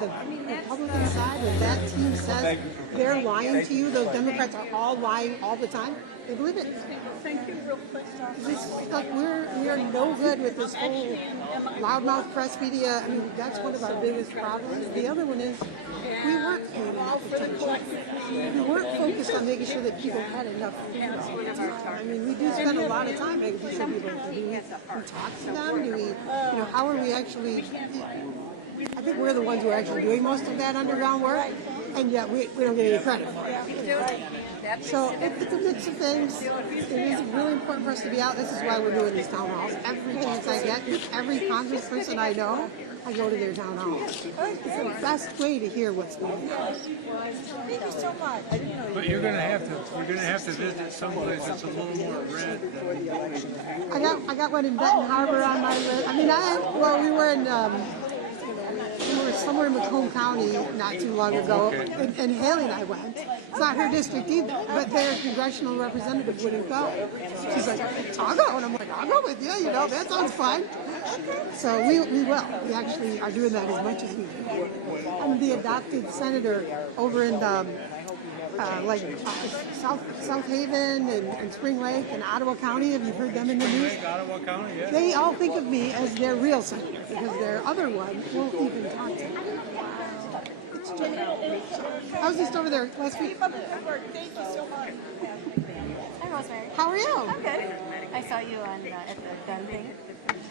the Republican side, when that team says they're lying to you, those Democrats are all lying all the time, they believe it. Thank you, real quick. Like we are no good with this whole loudmouth press media. I mean, that's one of our biggest problems. The other one is we weren't paying enough attention. We weren't focused on making sure that people had enough food. I mean, we do spend a lot of time making sure people do. We talk to them. Do we, how are we actually? I think we're the ones who are actually doing most of that underground work, and yet we don't get any credit for it. So it's a mix of things. It is really important for us to be out. This is why we're doing these town halls. Every chance I get, every congressperson I know, I go to their town hall. It's the best way to hear what's going on. Thank you so much. but you're going to have to visit someplace that's a little more red than the election. I got one in Benton Harbor on my list. I mean, we were in. We were somewhere in Macomb County not too long ago, and Haley and I went. It's not her district either, but their congressional representative wouldn't go. She's like, I'll go. And I'm like, I'll go with you, that sounds fun. So we will. We actually are doing that as much as we can. I'm the adopted senator over in South Haven and Spring Lake and Ottawa County. Have you heard them in the news? Ottawa County, yeah. They all think of me as their real senator because their other one won't even talk to me. It's true. I was just over there last week. Thank you so much. Hi, Rosemary. How are you? I'm good. I saw you on at the gun thing.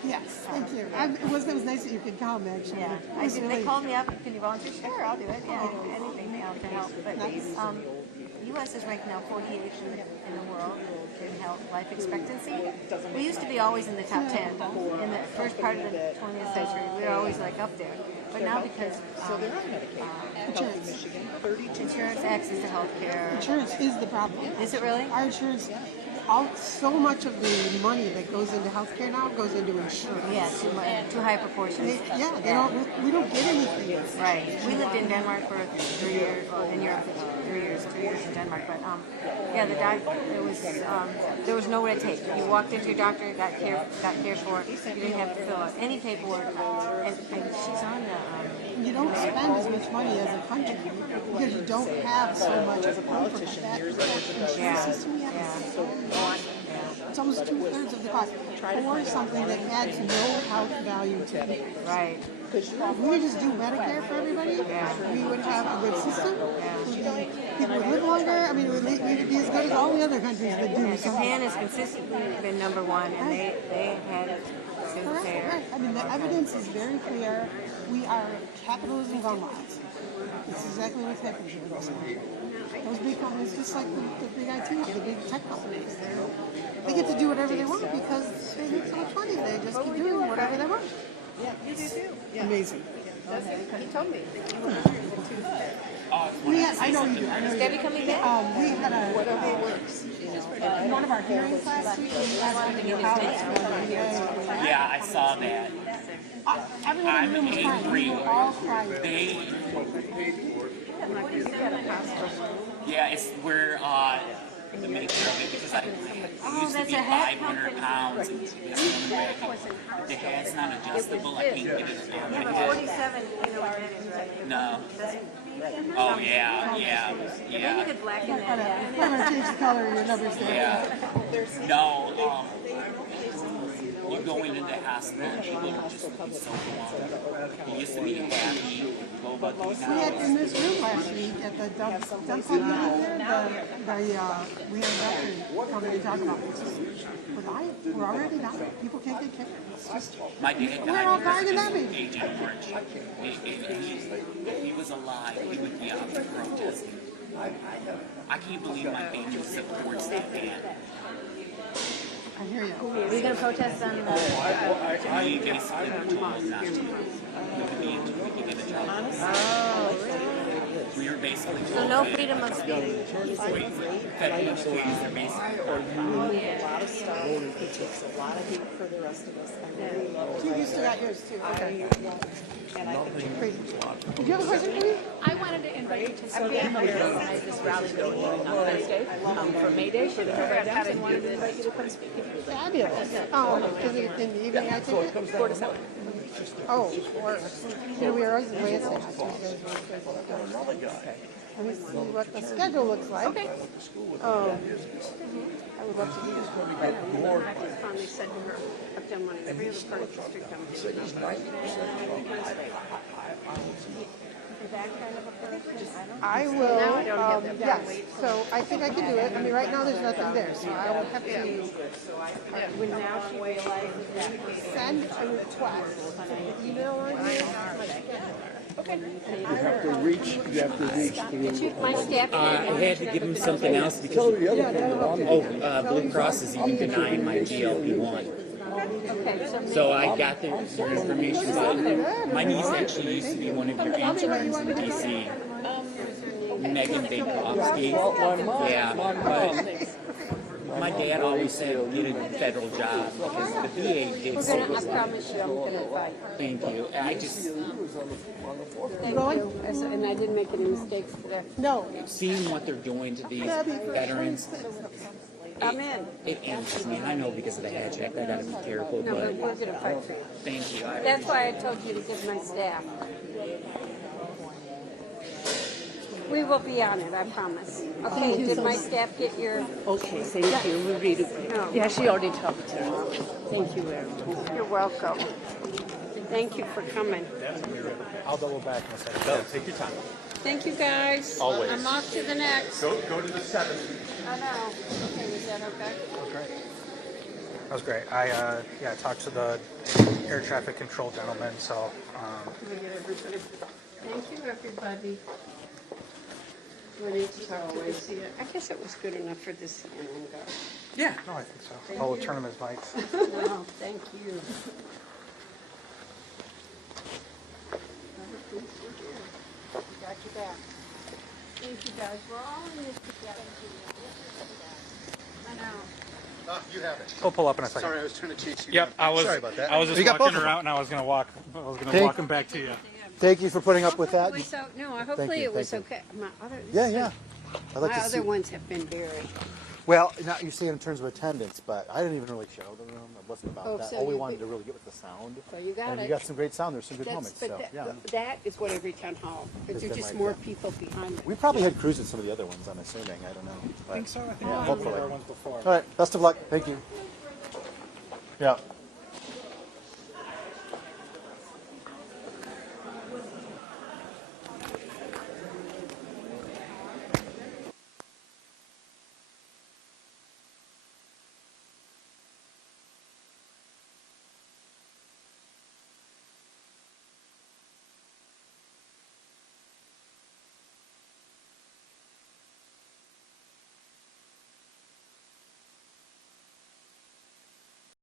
Yes, thank you. It was nice that you could come, actually. Yeah, they called me up. Can you volunteer? Sure, I'll do it. Yeah, anything to help. But U.S. is ranked now 48th in the world in health life expectancy. We used to be always in the top 10 in the first part of the 20th century. We were always like up there. But now because insurance, access to health care. Insurance is the problem. Is it really? Our insurance, so much of the money that goes into healthcare now goes into insurance. Yeah, too high proportions. We don't get anything. Right. We lived in Denmark for 3 years, well, in Europe for 3 years, 2 years in Denmark. But there was no red tape. You walked into your doctor, got cared for. You didn't have to fill out any paperwork. And she's on the. You don't spend as much money as a country because you don't have so much of a comfort of that insurance system we have. It's almost 2/3 of the cost for something that had no health value to it. Right. If we would just do Medicare for everybody, we would have a good system. People would live longer. I mean, we'd be as good as all the other countries that do. Japan has consistently been number one, and they had it since there. Right. I mean, the evidence is very clear. We are capitalism gone wild. It's exactly what's happening here. Those big companies, just like the big IT, the big tech companies, they get to do whatever they want because they make so much money. They just keep doing whatever they want. Yeah, you do too. Yeah. Amazing. He told me that you were here the Tuesday. I know you do. I know Is you Debbie do. coming back? We had a Whatever works. one of our hearings last week. We had one of your colleagues from Yeah, I saw that. everyone in the room was crying. We were all crying. Yeah, it's where the maker of it, because I used to be 500 pounds. And the hat's not adjustable. I can't get it on my head. 47, you know what that is, right? No. Oh yeah. Then you could blacken that I'm going to change the color of your numbers there. Yeah. No, you go into the hospital and people are just looking so warm. You used to be happy, go about these We had in this room last week at the dump meeting here, we had a doctor coming to talk about this. We're already done. People can't get kicked. It's just, my dad we're all crying and died happy. because of Agent Orange. If he was alive, he would be out there protesting. I can't believe my family supports that man. I hear you. Are you going to protest on We basically were told not to. We could get a job. Oh, really? We were basically told So no freedom of speech. federal employees are basically A lot of stuff. It takes a lot of heat for the rest of us. I really love it. You still got yours too. Okay. And I think Great. Did you have a question for me? I wanted to invite you to organize this rally that we're doing on Thursday for May Day for the victims, and wanted to invite you to come speak if you'd like. Fabulous. Is it in the evening, I take it? 4 to 7. Oh, or, we are always away at Let me see what the schedule looks like. Okay. I would love to do this. I just finally said to her, I've done one in every other part of the district. I will, yes, so I think I can do it. I mean, right now there's nothing there, so I will have to When now she realizes that. send a request, email on you. You have to reach through. My staff. I had to give him something else because Blue Cross is even denying my GLP-1. So I got their information. But my niece actually used to be one of your interns in DC. Megan Bakovsky. Yeah, but my dad always said get a federal job because the VA gives. I promise you I'm going to invite. Thank you. I just Thank you. And I didn't make any mistakes today. No. seeing what they're doing to these veterans. I'm in. It angers me, and I know because of the Hatch Act I gotta be careful, No, but but we're going to fight for you. thank you. That's why I told you to give my staff. We will be on it, I promise. Okay, did my staff get your... Okay, thank you. We'll read it. No. Yeah, she already talked to me. Thank you, Erin. You're welcome. Thank you for coming. I'll double back in a second. Go, take your time. Thank you, guys. Always. I'm off to the next. Go to the 7th. Oh, no. Okay, was that okay? Great. That was great. I talked to the air traffic control gentleman, so Can we get everybody? Thank you, everybody. Ready to talk to this here. I guess it was good enough for this animal guard. yeah, no, I think so. I'll turn him his mics. No, thank you. We got you back. Thank you, guys. We're all in this together. I know. You have it. He'll pull up in a second. Sorry, I was trying to chase you. Yep, I was. Sorry about that. I was just You got walking both of her out, and I was gonna walk him back to you. Thank you for putting up with that. Hopefully it was okay. My other, Yeah. I'd like my to other see. ones have been very. Well, not you're saying in terms of attendance, but I didn't even really show the room. It wasn't about Oh, that. so All we you- wanted to really get with the sound. Well, you got and it. you got some great sound. There's some good That's- moments. but So that, yeah. that is what every town hall. Because there's been just like more that. people behind it. We probably had crews at some of the other ones. I'm assuming. I don't know. I think so. I think Yeah, we hopefully. were ones before. All right. Best of luck. Thank you. Yeah.